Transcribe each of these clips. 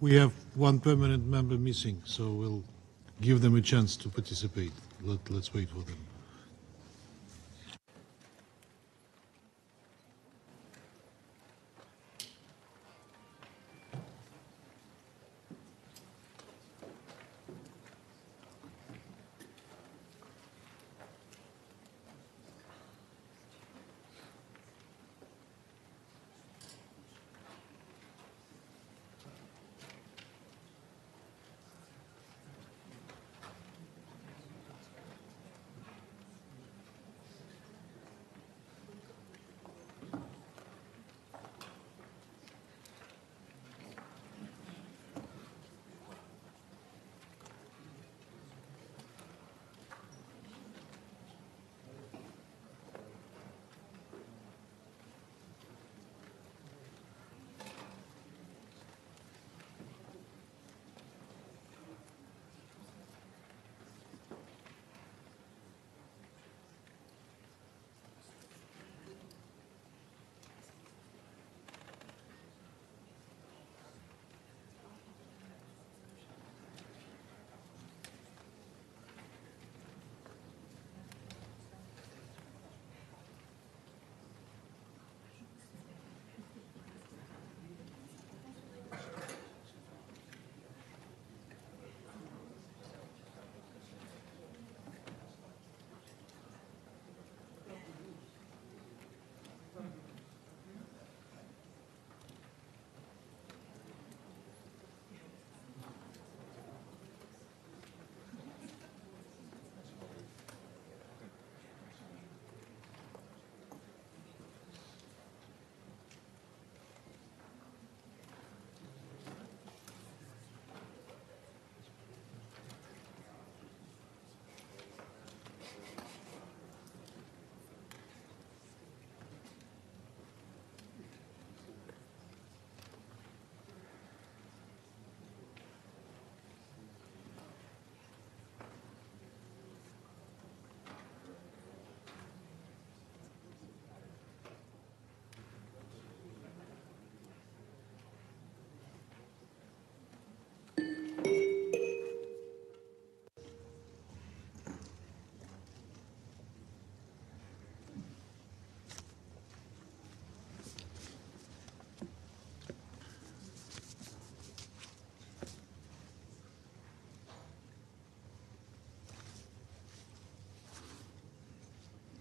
We have one permanent member missing, so we'll give them a chance to participate. Let's wait for them.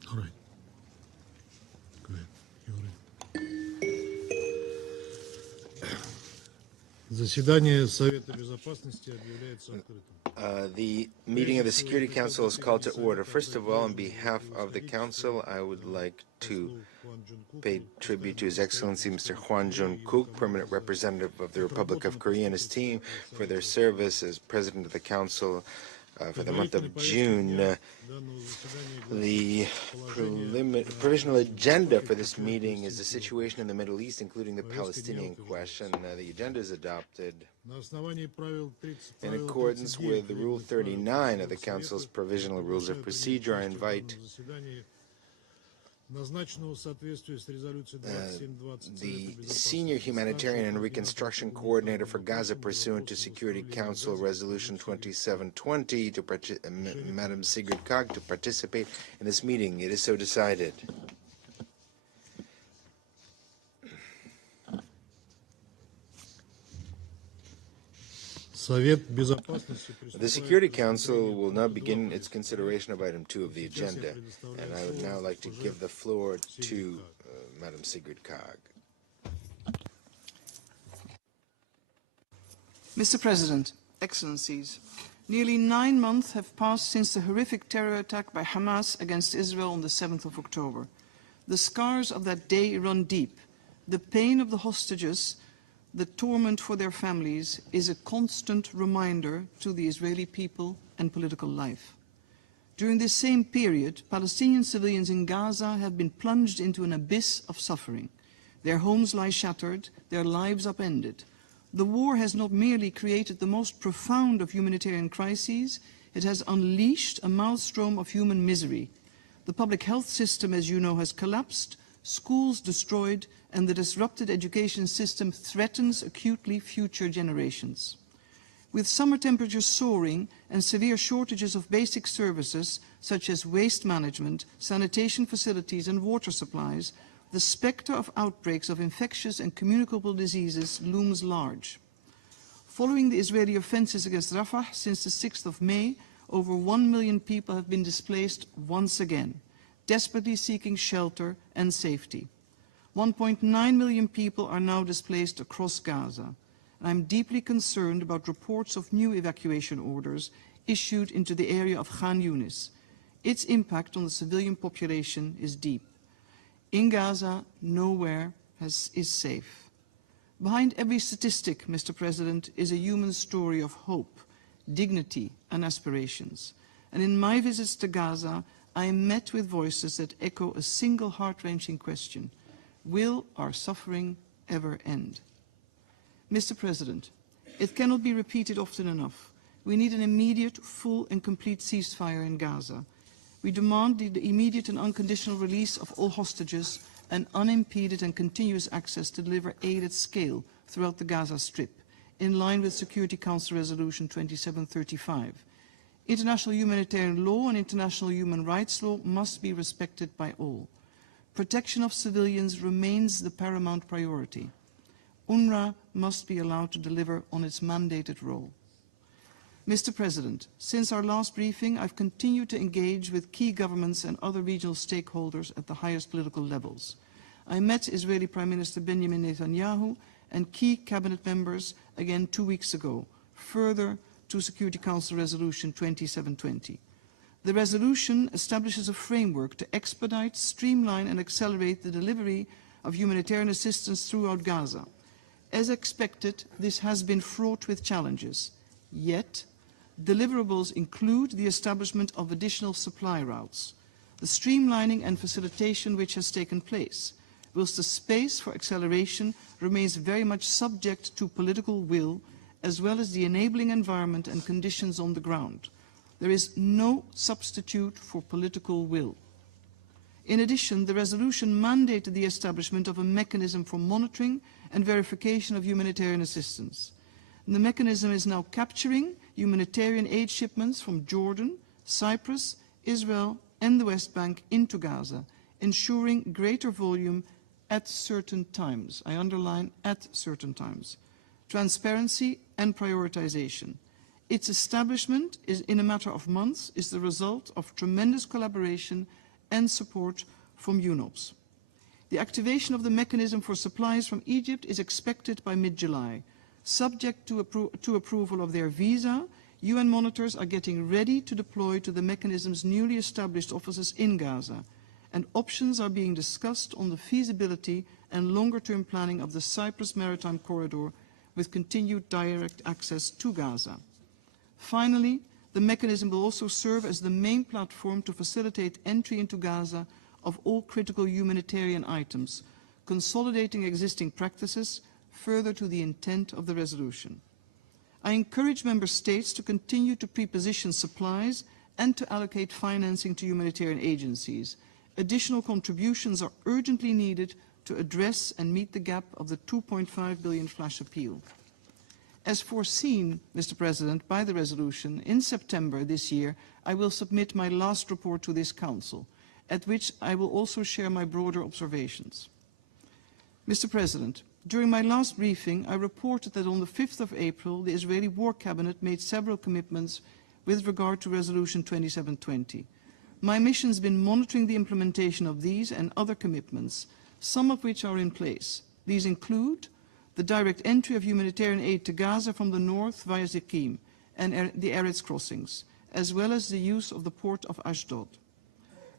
All right. Go ahead. Заседание Совета Безопасности объявляется открытым. The meeting of the Security Council is called to order. First of all, on behalf of the Council, I would like to pay tribute to His Excellency Mr. Hwan Jun-kook, Permanent Representative of the Republic of Korea, and his team for their service as President of the Council for the month of June. The provisional agenda for this meeting is the situation in the Middle East, including the Palestinian question. The agenda is adopted in accordance with Rule 39 of the Council's Provisional Rules of Procedure. I invite the Senior Humanitarian and Reconstruction Coordinator for Gaza pursuant to Security Council Resolution 2720, Madam Sigrid Kaag, to participate in this meeting. It is so decided. The Security Council will now begin its consideration of item 2 of the agenda, and I would now like to give the floor to Madam Sigrid Kaag. Mr. President, Excellencies, nearly 9 months have passed since the horrific terror attack by Hamas against Israel on the 7th of October. The scars of that day run deep. The pain of the hostages, the torment for their families, is a constant reminder to the Israeli people and political life. During this same period, Palestinian civilians in Gaza have been plunged into an abyss of suffering. Their homes lie shattered, their lives upended. The war has not merely created the most profound of humanitarian crises, it has unleashed a maelstrom of human misery. The public health system, as you know, has collapsed. schools destroyed, and the disrupted education system threatens acutely future generations. With summer temperatures soaring and severe shortages of basic services such as waste management, sanitation facilities and water supplies, the spectre of outbreaks of infectious and communicable diseases looms large. Following the Israeli offensives against Rafah since the 6th of May, over 1 million people have been displaced once again, desperately seeking shelter and safety. 1.9 million people are now displaced across Gaza. I'm deeply concerned about reports of new evacuation orders issued into the area of Khan Yunis. Its impact on the civilian population is deep. In Gaza, nowhere is safe. Behind every statistic, Mr. President, is a human story of hope, dignity and aspirations. And in my visits to Gaza, I am met with voices that echo a single heart-wrenching question: will our suffering ever end? Mr. President, it cannot be repeated often enough. We need an immediate, full and complete ceasefire in Gaza. We demand the immediate and unconditional release of all hostages and unimpeded and continuous access to deliver aid at scale throughout the Gaza Strip, in line with Security Council Resolution 2735. International humanitarian law and international human rights law must be respected by all. Protection of civilians remains the paramount priority. UNRWA must be allowed to deliver on its mandated role. Mr. President, since our last briefing, I've continued to engage with key governments and other regional stakeholders at the highest political levels. I met Israeli Prime Minister Benjamin Netanyahu and key cabinet members again 2 weeks ago, further to Security Council Resolution 2720. The resolution establishes a framework to expedite, streamline and accelerate the delivery of humanitarian assistance throughout Gaza. As expected, this has been fraught with challenges. Yet, deliverables include the establishment of additional supply routes, the streamlining and facilitation which has taken place, whilst the space for acceleration remains very much subject to political will, as well as the enabling environment and conditions on the ground. There is no substitute for political will. In addition, the resolution mandated the establishment of a mechanism for monitoring and verification of humanitarian assistance. And the mechanism is now capturing humanitarian aid shipments from Jordan, Cyprus, Israel and the West Bank into Gaza, ensuring greater volume at certain times. I underline at certain times. Transparency and prioritization. Its establishment in a matter of months is the result of tremendous collaboration and support from UNOPS. The activation of the mechanism for supplies from Egypt is expected by mid-July. Subject to approval of their visa, UN monitors are getting ready to deploy to the mechanism's newly established offices in Gaza, and options are being discussed on the feasibility and longer-term planning of the Cyprus Maritime Corridor with continued direct access to Gaza. Finally, the mechanism will also serve as the main platform to facilitate entry into Gaza of all critical humanitarian items, consolidating existing practices further to the intent of the resolution. I encourage Member States to continue to pre-position supplies and to allocate financing to humanitarian agencies. Additional contributions are urgently needed to address and meet the gap of the 2.5 billion flash appeal. As foreseen, Mr. President, by the resolution, in September this year, I will submit my last report to this Council, at which I will also share my broader observations. Mr. President, during my last briefing, I reported that on the 5th of April, the Israeli War Cabinet made several commitments with regard to Resolution 2720. My mission has been monitoring the implementation of these and other commitments, some of which are in place. These include the direct entry of humanitarian aid to Gaza from the north via Zikim and the Eretz crossings, as well as the use of the port of Ashdod.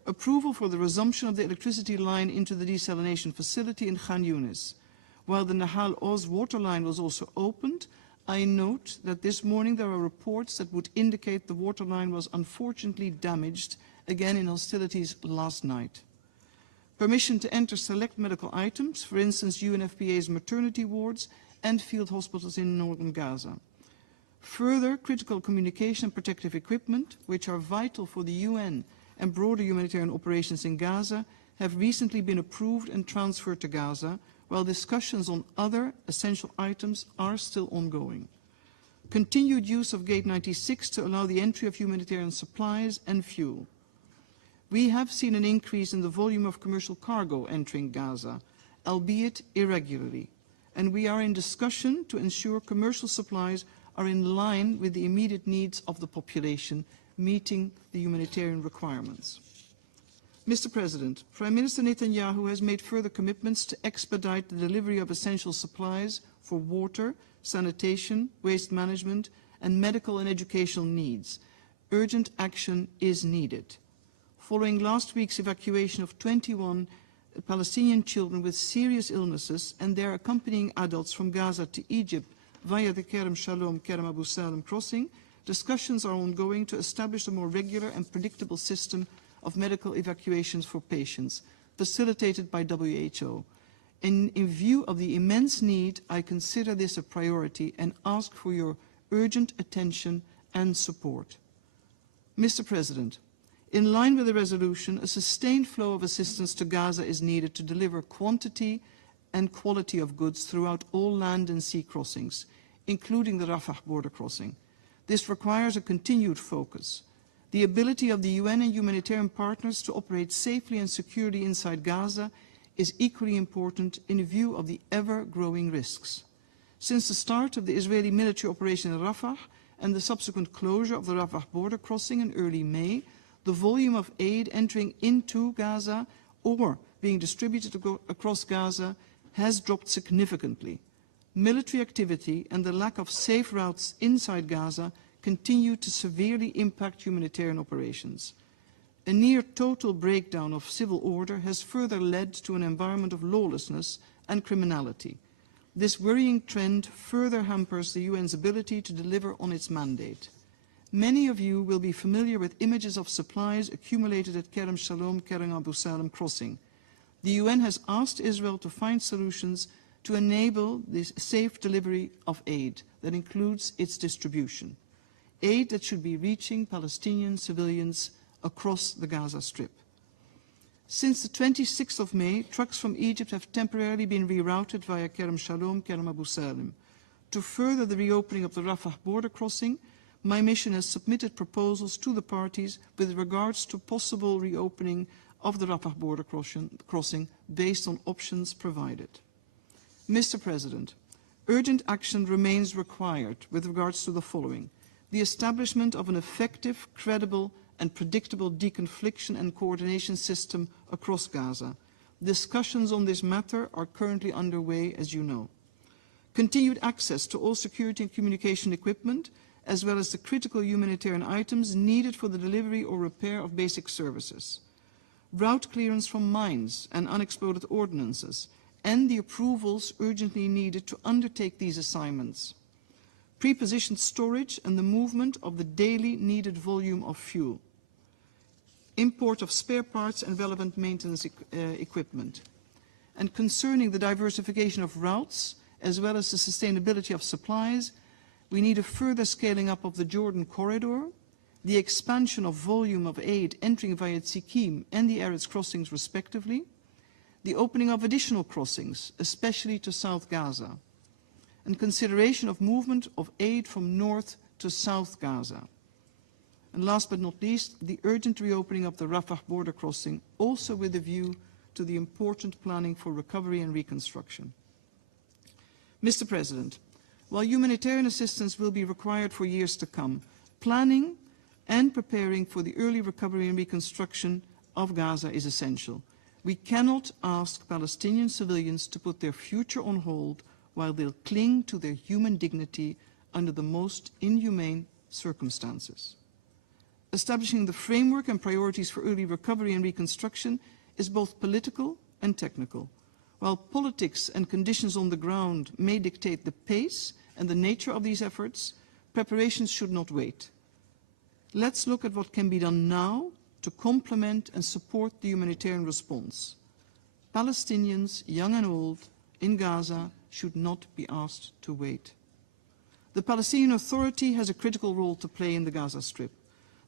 Approval for the resumption of the electricity line into the desalination facility in Khan Yunis. While the Nahal Oz water line was also opened, I note that this morning there are reports that would indicate the water line was unfortunately damaged, again in hostilities last night. Permission to enter select medical items, for instance UNFPA's maternity wards and field hospitals in northern Gaza. Further, critical communication and protective equipment, which are vital for the UN and broader humanitarian operations in Gaza, have recently been approved and transferred to Gaza, while discussions on other essential items are still ongoing. Continued use of Gate 96 to allow the entry of humanitarian supplies and fuel. We have seen an increase in the volume of commercial cargo entering Gaza, albeit irregularly, and we are in discussion to ensure commercial supplies are in line with the immediate needs of the population, meeting the humanitarian requirements. Mr. President, Prime Minister Netanyahu has made further commitments to expedite the delivery of essential supplies for water, sanitation, waste management, and medical and educational needs. Urgent action is needed. Following last week's evacuation of 21 Palestinian children with serious illnesses and their accompanying adults from Gaza to Egypt via the Kerem Shalom, Kerem Abu Salam crossing, discussions are ongoing to establish a more regular and predictable system of medical evacuations for patients, facilitated by WHO. In view of the immense need, I consider this a priority and ask for your urgent attention and support. Mr. President, in line with the resolution, a sustained flow of assistance to Gaza is needed to deliver quantity and quality of goods throughout all land and sea crossings, including the Rafah border crossing. This requires a continued focus. The ability of the UN and humanitarian partners to operate safely and securely inside Gaza is equally important in view of the ever-growing risks. Since the start of the Israeli military operation in Rafah and the subsequent closure of the Rafah border crossing in early May, the volume of aid entering into Gaza or being distributed across Gaza has dropped significantly. Military activity and the lack of safe routes inside Gaza continue to severely impact humanitarian operations. A near total breakdown of civil order has further led to an environment of lawlessness and criminality. This worrying trend further hampers the UN's ability to deliver on its mandate. Many of you will be familiar with images of supplies accumulated at Kerem Shalom, Kerem Abu Salam crossing. The UN has asked Israel to find solutions to enable this safe delivery of aid that includes its distribution. Aid that should be reaching Palestinian civilians across the Gaza Strip. Since the 26th of May, trucks from Egypt have temporarily been rerouted via Kerem Shalom, Kerem Abu Salam. To further the reopening of the Rafah border crossing, my mission has submitted proposals to the parties with regards to possible reopening of the Rafah border crossing based on options provided. Mr. President, urgent action remains required with regards to the following: the establishment of an effective, credible and predictable deconfliction and coordination system across Gaza. Discussions on this matter are currently underway, as you know. Continued access to all security and communication equipment, as well as the critical humanitarian items needed for the delivery or repair of basic services. Route clearance from mines and unexploded ordnances, and the approvals urgently needed to undertake these assignments. Pre-positioned storage and the movement of the daily needed volume of fuel. Import of spare parts and relevant maintenance equipment. And concerning the diversification of routes, as well as the sustainability of supplies, we need a further scaling up of the Jordan corridor, the expansion of volume of aid entering via Tzikim and the Erez crossings respectively, the opening of additional crossings, especially to South Gaza, and consideration of movement of aid from North to South Gaza. And last but not least, the urgent reopening of the Rafah border crossing, also with a view to the important planning for recovery and reconstruction. Mr. President, while humanitarian assistance will be required for years to come, planning and preparing for the early recovery and reconstruction of Gaza is essential. We cannot ask Palestinian civilians to put their future on hold while they'll cling to their human dignity under the most inhumane circumstances. Establishing the framework and priorities for early recovery and reconstruction is both political and technical. While politics and conditions on the ground may dictate the pace and the nature of these efforts, preparations should not wait. Let's look at what can be done now to complement and support the humanitarian response. Palestinians, young and old, in Gaza should not be asked to wait. The Palestinian Authority has a critical role to play in the Gaza Strip.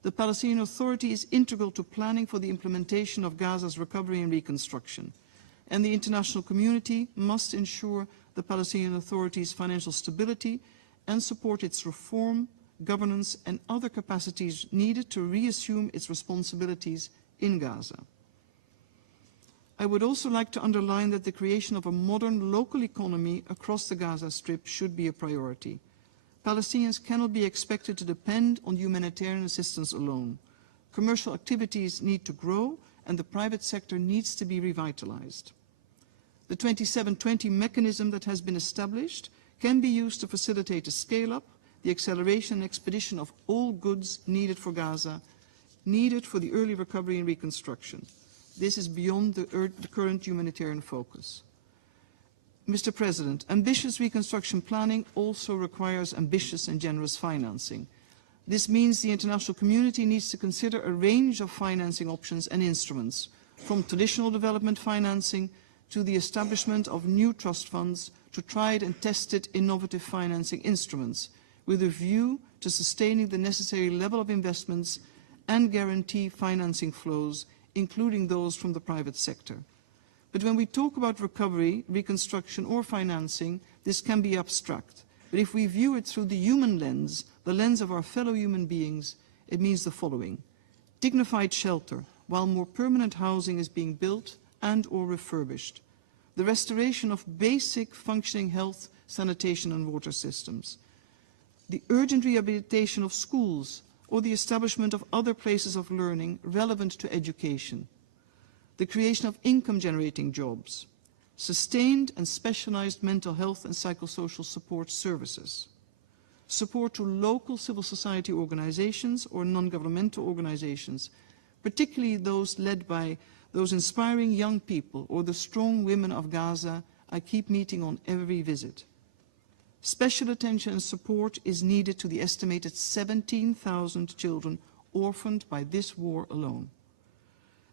The Palestinian Authority is integral to planning for the implementation of Gaza's recovery and reconstruction, and the international community must ensure the Palestinian Authority's financial stability and support its reform, governance and other capacities needed to reassume its responsibilities in Gaza. I would also like to underline that the creation of a modern local economy across the Gaza Strip should be a priority. Palestinians cannot be expected to depend on humanitarian assistance alone. Commercial activities need to grow and the private sector needs to be revitalized. The 2720 mechanism that has been established can be used to facilitate a scale-up, the acceleration and expedition of all goods needed for Gaza, needed for the early recovery and reconstruction. This is beyond the current humanitarian focus. Mr. President, ambitious reconstruction planning also requires ambitious and generous financing. This means the international community needs to consider a range of financing options and instruments, from traditional development financing to the establishment of new trust funds to tried and tested innovative financing instruments, with a view to sustaining the necessary level of investments and guarantee financing flows, including those from the private sector. But when we talk about recovery, reconstruction or financing, this can be abstract. But if we view it through the human lens, the lens of our fellow human beings, it means the following: dignified shelter, while more permanent housing is being built and or refurbished. The restoration of basic functioning health, sanitation and water systems. The urgent rehabilitation of schools, or the establishment of other places of learning relevant to education. The creation of income-generating jobs. Sustained and specialized mental health and psychosocial support services. Support to local civil society organizations or non-governmental organizations, particularly those led by those inspiring young people or the strong women of Gaza I keep meeting on every visit. Special attention and support is needed to the estimated 17,000 children orphaned by this war alone.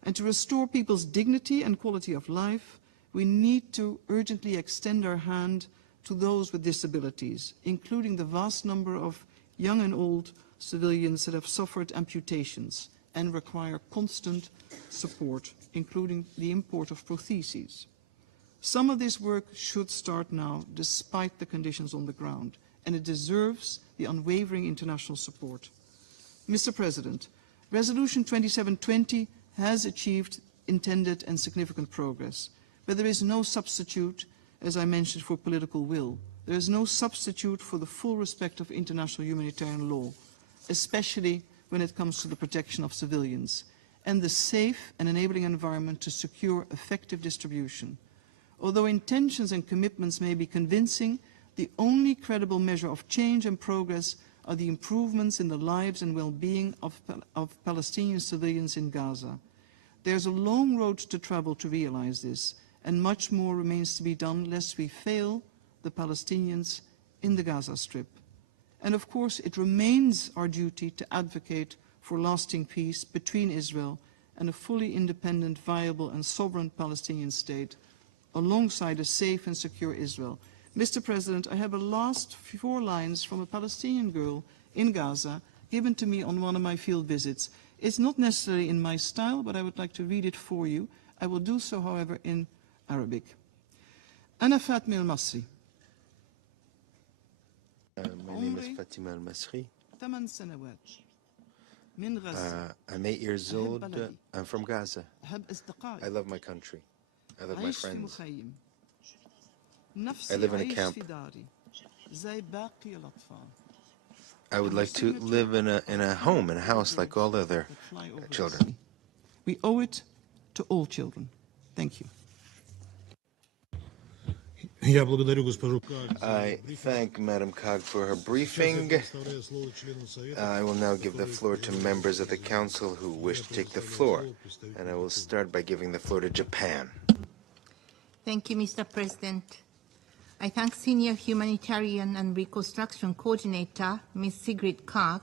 And to restore people's dignity and quality of life, we need to urgently extend our hand to those with disabilities, including the vast number of young and old civilians that have suffered amputations and require constant support, including the import of prostheses. Some of this work should start now, despite the conditions on the ground, and it deserves the unwavering international support. Mr. President, Resolution 2720 has achieved intended and significant progress, but there is no substitute, as I mentioned, for political will. There is no substitute for the full respect of international humanitarian law, especially when it comes to the protection of civilians, and the safe and enabling environment to secure effective distribution. Although intentions and commitments may be convincing, the only credible measure of change and progress are the improvements in the lives and well-being of Palestinian civilians in Gaza. There's a long road to travel to realize this, and much more remains to be done lest we fail the Palestinians in the Gaza Strip. And of course, it remains our duty to advocate for lasting peace between Israel and a fully independent, viable and sovereign Palestinian state, alongside a safe and secure Israel. Mr. President, I have a last 4 lines from a Palestinian girl in Gaza given to me on one of my field visits. It's not necessarily in my style, but I would like to read it for you. I will do so, however, in Arabic. أنا فاطمة المصري. My name is Fatima Al-Masri. 8 سنوات من غزة. I'm 8 years old. I'm from Gaza. أحب أصدقائي. I love my country. I love my عايش في friends. مخيم. I نفسي live in a أعيش camp. في داري زي باقي الأطفال. I would like to live in a home, in a house like all other children. We owe it to all children. Thank you. Я благодарю госпожу Каг. I thank Madam Kag for her briefing. I will now give the floor to members of the Council who wish to take the floor. And I will start by giving the floor to Japan. Thank you, Mr. President. I thank Senior Humanitarian and Reconstruction Coordinator, Ms. Sigrid Kaag,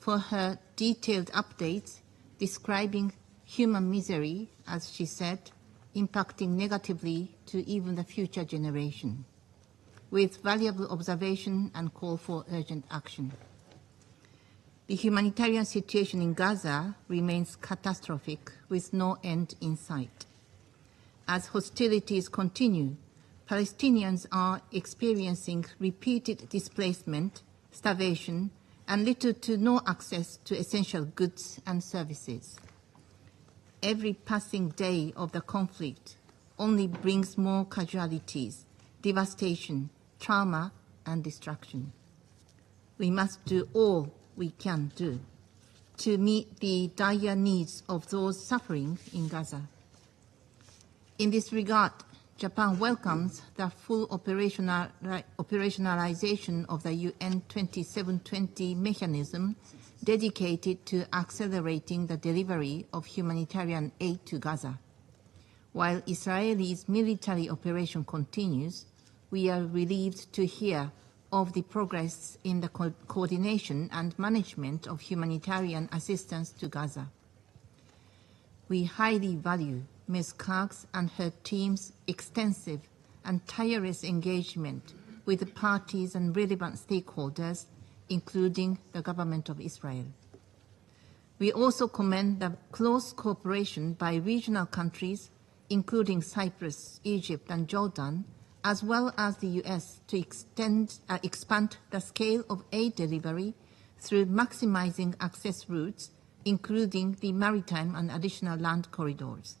for her detailed updates describing human misery, as she said, impacting negatively to even the future generation, with valuable observation and call for urgent action. The humanitarian situation in Gaza remains catastrophic with no end in sight. As hostilities continue, Palestinians are experiencing repeated displacement, starvation, and little to no access to essential goods and services. Every passing day of the conflict only brings more casualties, devastation, trauma, and destruction. We must do all we can do to meet the dire needs of those suffering in Gaza. In this regard, Japan welcomes the full operationalization of the UN 2720 mechanism dedicated to accelerating the delivery of humanitarian aid to Gaza. While Israel's military operation continues, we are relieved to hear of the progress in the coordination and management of humanitarian assistance to Gaza. We highly value Ms. Cox and her team's extensive and tireless engagement with the parties and relevant stakeholders, including the government of Israel. We also commend the close cooperation by regional countries, including Cyprus, Egypt, and Jordan, as well as the US, to expand the scale of aid delivery through maximizing access routes, including the maritime and additional land corridors.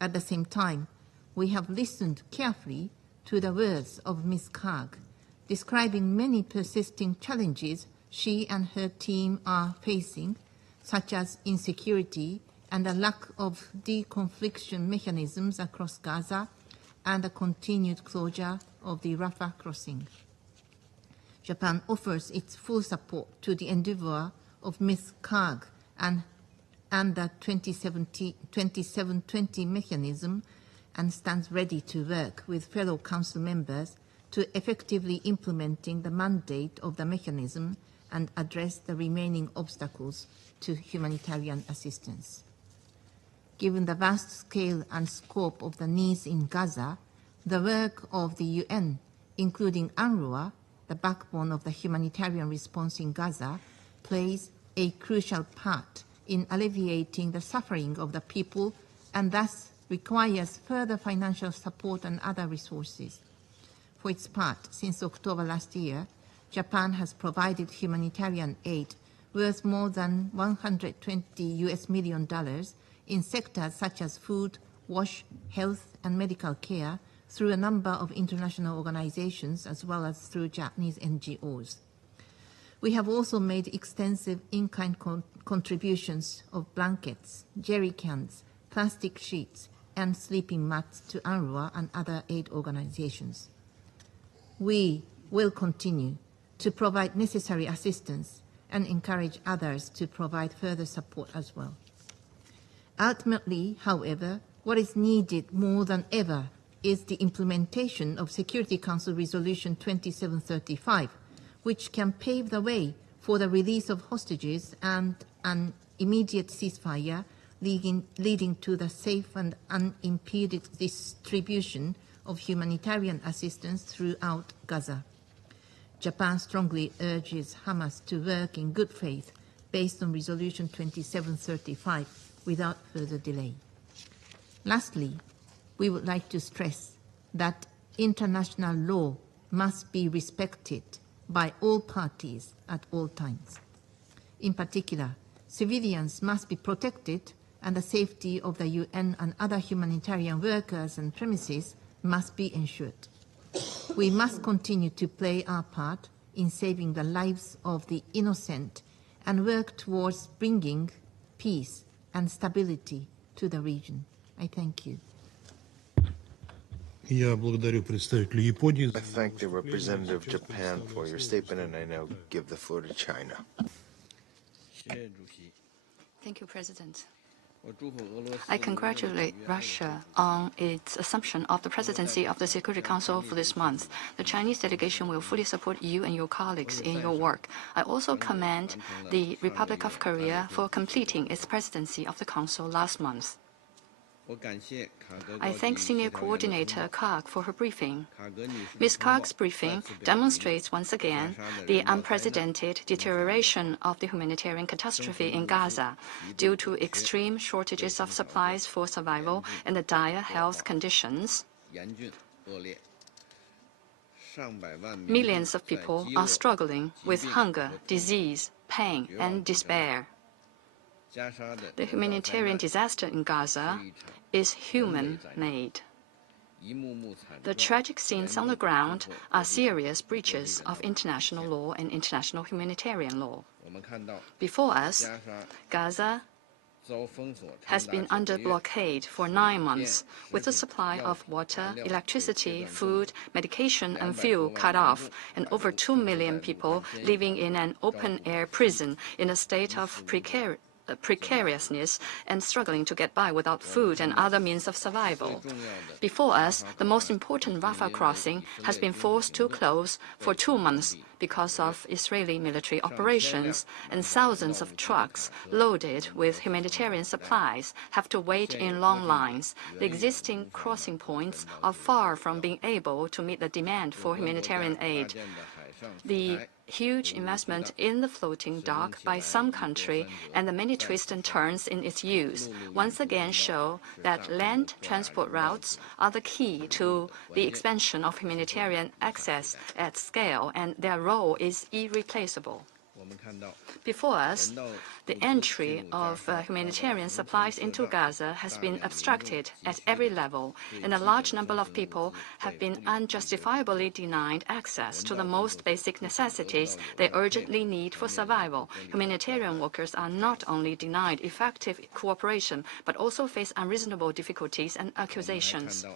At the same time, we have listened carefully to the words of Ms. Karg, describing many persisting challenges she and her team are facing, such as insecurity and a lack of deconfliction mechanisms across Gaza, and the continued closure of the Rafah crossing. Japan offers its full support to the endeavor of Ms. Karg and the 2720 mechanism, and stands ready to work with fellow Council members to effectively implementing the mandate of the mechanism and address the remaining obstacles to humanitarian assistance. Given the vast scale and scope of the needs in Gaza, the work of the UN, including UNRWA, the backbone of the humanitarian response in Gaza, plays a crucial part in alleviating the suffering of the people and thus requires further financial support and other resources. For its part, since October last year, Japan has provided humanitarian aid worth more than $120 million in sectors such as food, wash, health, and medical care through a number of international organizations as well as through Japanese NGOs. We have also made extensive in-kind contributions of blankets, jerry cans, plastic sheets, and sleeping mats to UNRWA and other aid organizations. We will continue to provide necessary assistance and encourage others to provide further support as well. Ultimately, however, what is needed more than ever is the implementation of Security Council Resolution 2735, which can pave the way for the release of hostages and an immediate ceasefire, leading to the safe and unimpeded distribution of humanitarian assistance throughout Gaza. Japan strongly urges Hamas to work in good faith based on Resolution 2735 without further delay. Lastly, we would like to stress that international law must be respected by all parties at all times. In particular, civilians must be protected and the safety of the UN and other humanitarian workers and premises must be ensured. We must continue to play our part in saving the lives of the innocent and work towards bringing peace and stability to the region. I thank you. Я благодарю представителя Японии. I thank the representative of Japan for your statement, and I now give the floor to China. Thank you, President. I congratulate Russia on its assumption of the presidency of the Security Council for this month. The Chinese delegation will fully support you and your colleagues in your work. I also commend the Republic of Korea for completing its presidency of the Council last month. I thank Senior Coordinator Karg for her briefing. Ms. Karg's briefing demonstrates once again the unprecedented deterioration of the humanitarian catastrophe in Gaza due to extreme shortages of supplies for survival and the dire health conditions. Millions of people are struggling with hunger, disease, pain, and despair. The humanitarian disaster in Gaza is human-made. The tragic scenes on the ground are serious breaches of international law and international humanitarian law. Before us, Gaza has been under blockade for 9 months, with the supply of water, electricity, food, medication, and fuel cut off, and over 2 million people living in an open-air prison in a state of precariousness and struggling to get by without food and other means of survival. Before us, the most important Rafah crossing has been forced to close for 2 months because of Israeli military operations, and thousands of trucks loaded with humanitarian supplies have to wait in long lines. The existing crossing points are far from being able to meet the demand for humanitarian aid. The huge investment in the floating dock by some country and the many twists and turns in its use once again show that land transport routes are the key to the expansion of humanitarian access at scale, and their role is irreplaceable. Before us, the entry of humanitarian supplies into Gaza has been obstructed at every level, and a large number of people have been unjustifiably denied access to the most basic necessities they urgently need for survival. Humanitarian workers are not only denied effective cooperation, but also face unreasonable difficulties and accusations.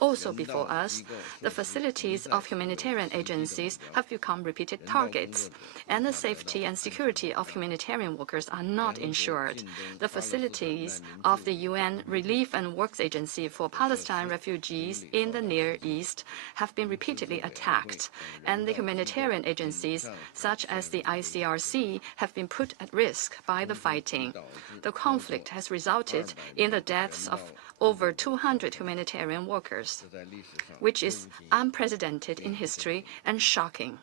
Also before us, the facilities of humanitarian agencies have become repeated targets, and the safety and security of humanitarian workers are not ensured. The facilities of the UN Relief and Works Agency for Palestine refugees in the Near East have been repeatedly attacked, and the humanitarian agencies, such as the ICRC, have been put at risk by the fighting. The conflict has resulted in the deaths of over 200 humanitarian workers, which is unprecedented in history and shocking.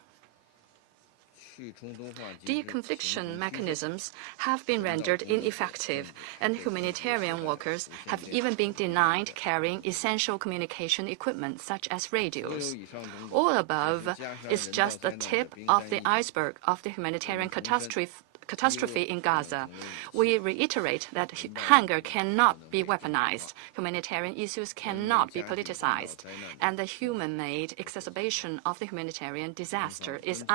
De-confliction mechanisms have been rendered ineffective, and humanitarian workers have even been denied carrying essential communication equipment such as radios. All above is just the tip of the iceberg of the humanitarian catastrophe in Gaza. We reiterate that hunger cannot be weaponized, humanitarian issues cannot be politicized, and the human-made exacerbation of the humanitarian disaster is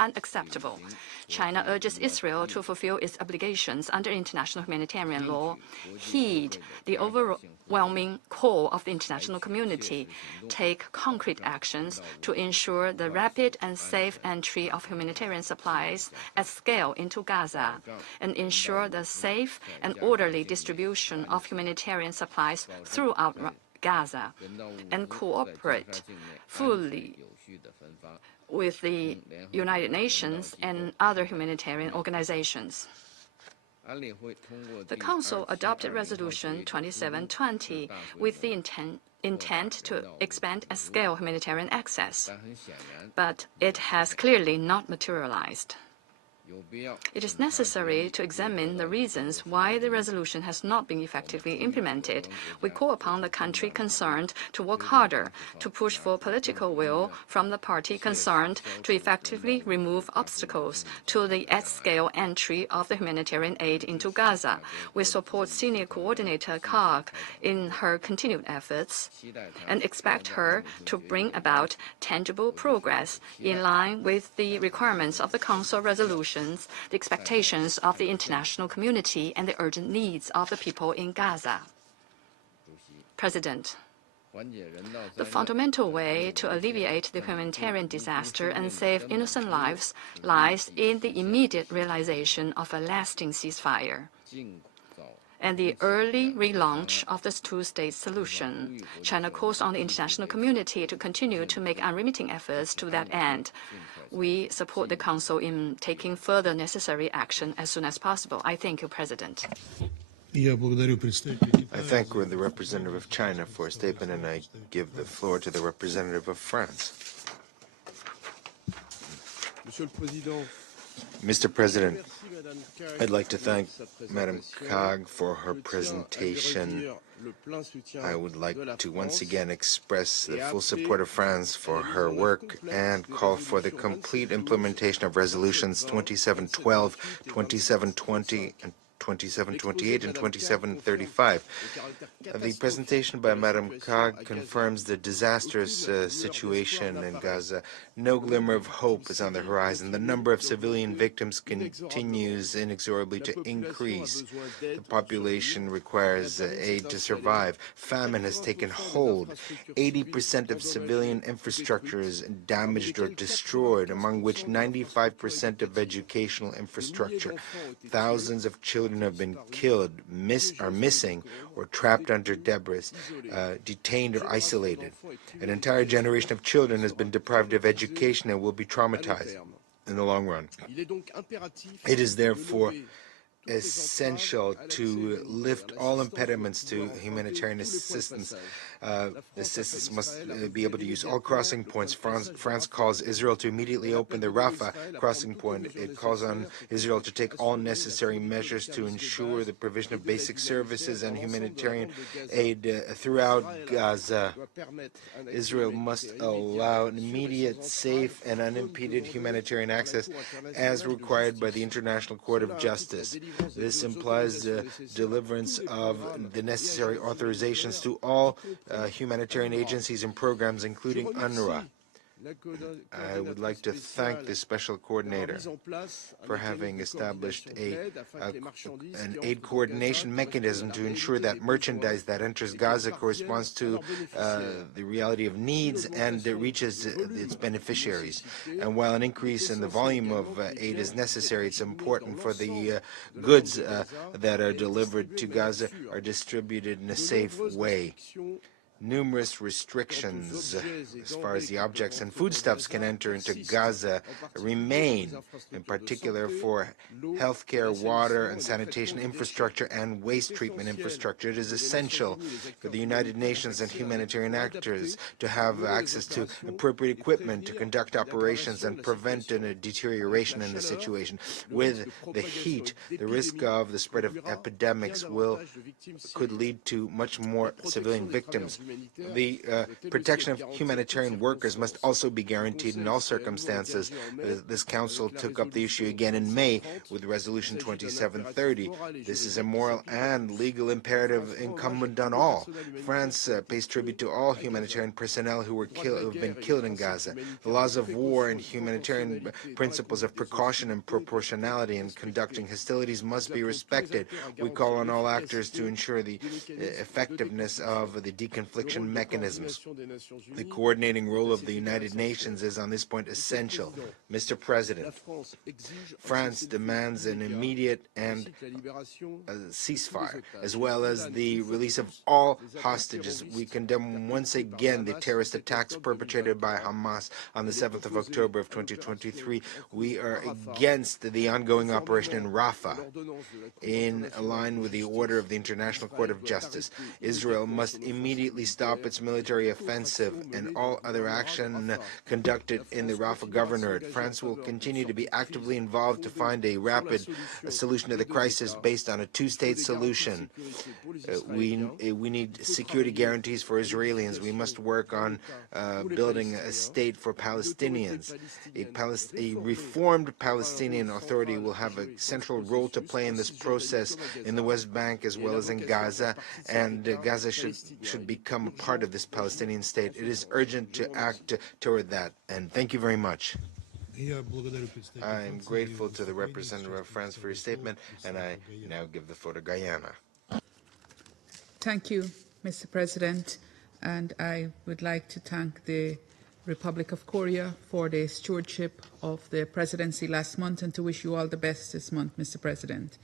unacceptable. China urges Israel to fulfill its obligations under international humanitarian law, heed the overwhelming call of the international community, take concrete actions to ensure the rapid and safe entry of humanitarian supplies at scale into Gaza, and ensure the safe and orderly distribution of humanitarian supplies throughout Gaza, and cooperate fully with the United Nations and other humanitarian organizations. The Council adopted Resolution 2720 with the intent to expand at scale humanitarian access, but it has clearly not materialized. It is necessary to examine the reasons why the resolution has not been effectively implemented. We call upon the country concerned to work harder, to push for political will from the party concerned to effectively remove obstacles to the at-scale entry of the humanitarian aid into Gaza. We support Senior Coordinator Karg in her continued efforts and expect her to bring about tangible progress in line with the requirements of the Council resolution, the expectations of the international community, and the urgent needs of the people in Gaza. President, the fundamental way to alleviate the humanitarian disaster and save innocent lives lies in the immediate realization of a lasting ceasefire and the early relaunch of the two-state solution. China calls on the international community to continue to make unremitting efforts to that end. We support the Council in taking further necessary action as soon as possible. I thank you, President. I thank the representative of China for a statement, and I give the floor to the representative of France. Mr. President, I'd like to thank Madam Kag for her presentation. I would like to once again express the full support of France for her work and call for the complete implementation of resolutions 2712, 2720, and 2728 and 2735. The presentation by Madam Kag confirms the disastrous situation in Gaza. No glimmer of hope is on the horizon. The number of civilian victims continues inexorably to increase. The population requires aid to survive. Famine has taken hold. 80% of civilian infrastructure is damaged or destroyed, among which 95% of educational infrastructure. Thousands of children have been killed, are missing, or trapped under debris, detained or isolated. An entire generation of children has been deprived of education and will be traumatized in the long run. It is therefore essential to lift all impediments to humanitarian assistance. Assistance must be able to use all crossing points. France calls Israel to immediately open the Rafah crossing point. It calls on Israel to take all necessary measures to ensure the provision of basic services and humanitarian aid throughout Gaza. Israel must allow an immediate, safe, and unimpeded humanitarian access as required by the International Court of Justice. This implies the deliverance of the necessary authorizations to all humanitarian agencies and programs, including UNRWA. I would like to thank the special coordinator for having established an aid coordination mechanism to ensure that merchandise that enters Gaza corresponds to the reality of needs and reaches its beneficiaries. And while an increase in the volume of aid is necessary, it's important for the goods that are delivered to Gaza are distributed in a safe way. Numerous restrictions as far as the objects and foodstuffs can enter into Gaza remain, in particular for healthcare, water and sanitation infrastructure and waste treatment infrastructure. It is essential for the United Nations and humanitarian actors to have access to appropriate equipment to conduct operations and prevent a deterioration in the situation. With the heat, the risk of the spread of epidemics could lead to much more civilian victims. The protection of humanitarian workers must also be guaranteed in all circumstances. This Council took up the issue again in May with Resolution 2730. This is a moral and legal imperative incumbent on all. France pays tribute to all humanitarian personnel who have been killed in Gaza. The laws of war and humanitarian principles of precaution and proportionality in conducting hostilities must be respected. We call on all actors to ensure the effectiveness of the deconfliction mechanisms. The coordinating role of the United Nations is on this point essential. Mr. President, France demands an immediate and ceasefire, as well as the release of all hostages. We condemn once again the terrorist attacks perpetrated by Hamas on the 7th of October of 2023. We are against the ongoing operation in Rafah, in line with the order of the International Court of Justice. Israel must immediately stop its military offensive and all other action conducted in the Rafah Governorate. France will continue to be actively involved to find a rapid solution to the crisis based on a two-state solution. We need security guarantees for Israelis. We must work on building a state for Palestinians. A reformed Palestinian Authority will have a central role to play in this process in the West Bank as well as in Gaza, and Gaza should become a part of this Palestinian state. It is urgent to act toward that, and thank you very much. I am grateful to the representative of France for your statement, and I now give the floor to Guyana. Thank you, Mr. President, and I would like to thank the Republic of Korea for the stewardship of the presidency last month and to wish you all the best this month, Mr. President.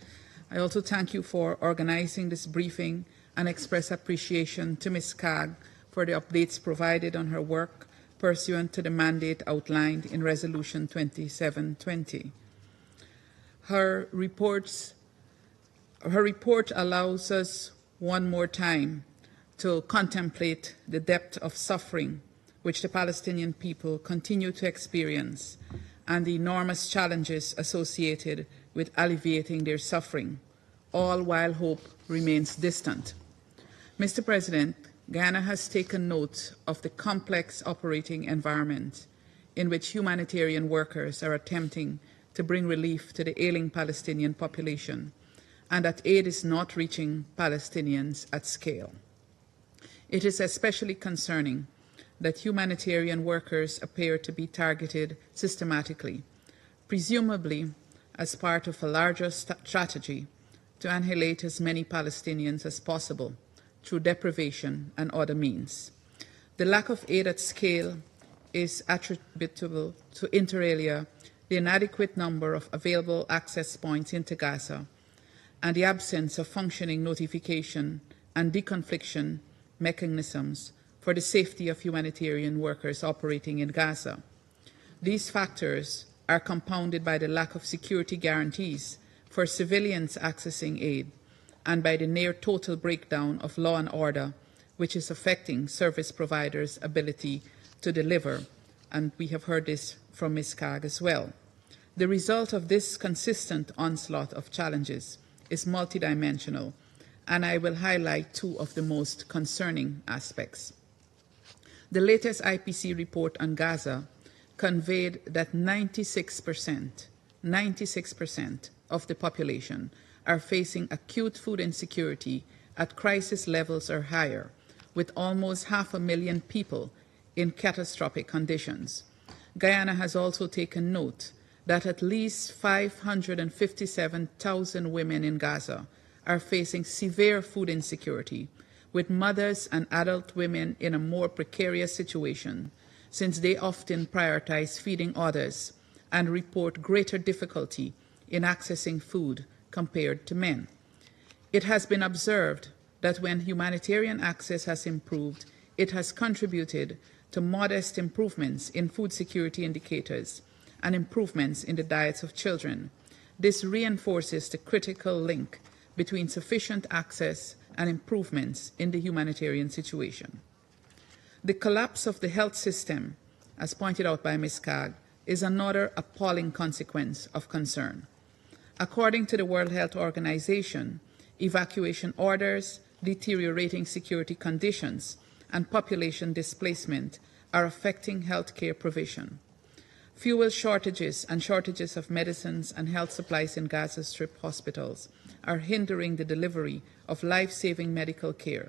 I also thank you for organizing this briefing and express appreciation to Ms. Kag for the updates provided on her work pursuant to the mandate outlined in Resolution 2720. Her reports Her report allows us one more time to contemplate the depth of suffering which the Palestinian people continue to experience and the enormous challenges associated with alleviating their suffering, all while hope remains distant. Mr. President, Guyana has taken note of the complex operating environment in which humanitarian workers are attempting to bring relief to the ailing Palestinian population, and that aid is not reaching Palestinians at scale. It is especially concerning that humanitarian workers appear to be targeted systematically, presumably as part of a larger strategy to annihilate as many Palestinians as possible through deprivation and other means. The lack of aid at scale is attributable to, inter alia, the inadequate number of available access points into Gaza and the absence of functioning notification and deconfliction mechanisms for the safety of humanitarian workers operating in Gaza. These factors are compounded by the lack of security guarantees for civilians accessing aid and by the near total breakdown of law and order, which is affecting service providers' ability to deliver, and we have heard this from Ms. Kaag as well. The result of this consistent onslaught of challenges is multidimensional, and I will highlight two of the most concerning aspects. The latest IPC report on Gaza conveyed that 96% of the population are facing acute food insecurity at crisis levels or higher, with almost 500,000 people in catastrophic conditions. Guyana has also taken note that at least 557,000 women in Gaza are facing severe food insecurity, with mothers and adult women in a more precarious situation, since they often prioritize feeding others and report greater difficulty in accessing food compared to men. It has been observed that when humanitarian access has improved, it has contributed to modest improvements in food security indicators and improvements in the diets of children. This reinforces the critical link between sufficient access and improvements in the humanitarian situation. The collapse of the health system, as pointed out by Ms. Kaag, is another appalling consequence of concern. According to the World Health Organization, evacuation orders, deteriorating security conditions, and population displacement are affecting healthcare provision. Fuel shortages and shortages of medicines and health supplies in Gaza Strip hospitals are hindering the delivery of life-saving medical care.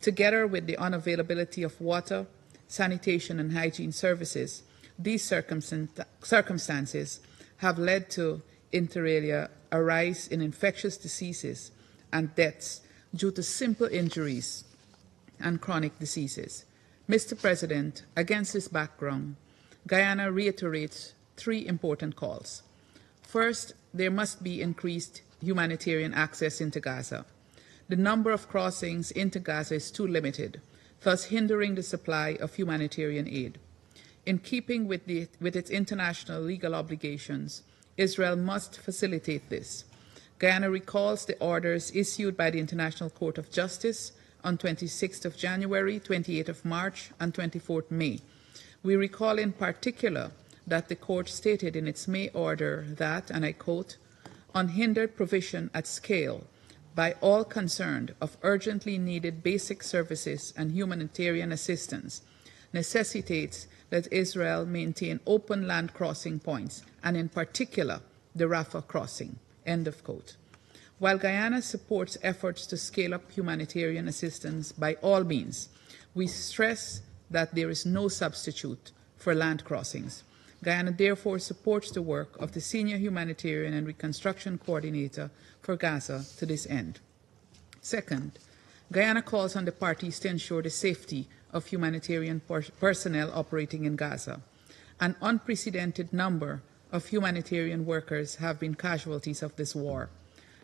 Together with the unavailability of water, sanitation, and hygiene services, these circumstances have led to, inter alia, a rise in infectious diseases and deaths due to simple injuries and chronic diseases. Mr. President, against this background, Guyana reiterates three important calls. First, there must be increased humanitarian access into Gaza. The number of crossings into Gaza is too limited, thus hindering the supply of humanitarian aid. In keeping with its international legal obligations, Israel must facilitate this. Guyana recalls the orders issued by the International Court of Justice on 26th of January, 28th of March, and 24th May. We recall in particular that the court stated in its May order that, and I quote, "Unhindered provision at scale by all concerned of urgently needed basic services and humanitarian assistance necessitates that Israel maintain open land crossing points, and in particular the Rafah crossing," end of quote. While Guyana supports efforts to scale up humanitarian assistance by all means, we stress that there is no substitute for land crossings. Guyana therefore supports the work of the Senior Humanitarian and Reconstruction Coordinator for Gaza to this end. Second, Guyana calls on the parties to ensure the safety of humanitarian personnel operating in Gaza. An unprecedented number of humanitarian workers have been casualties of this war.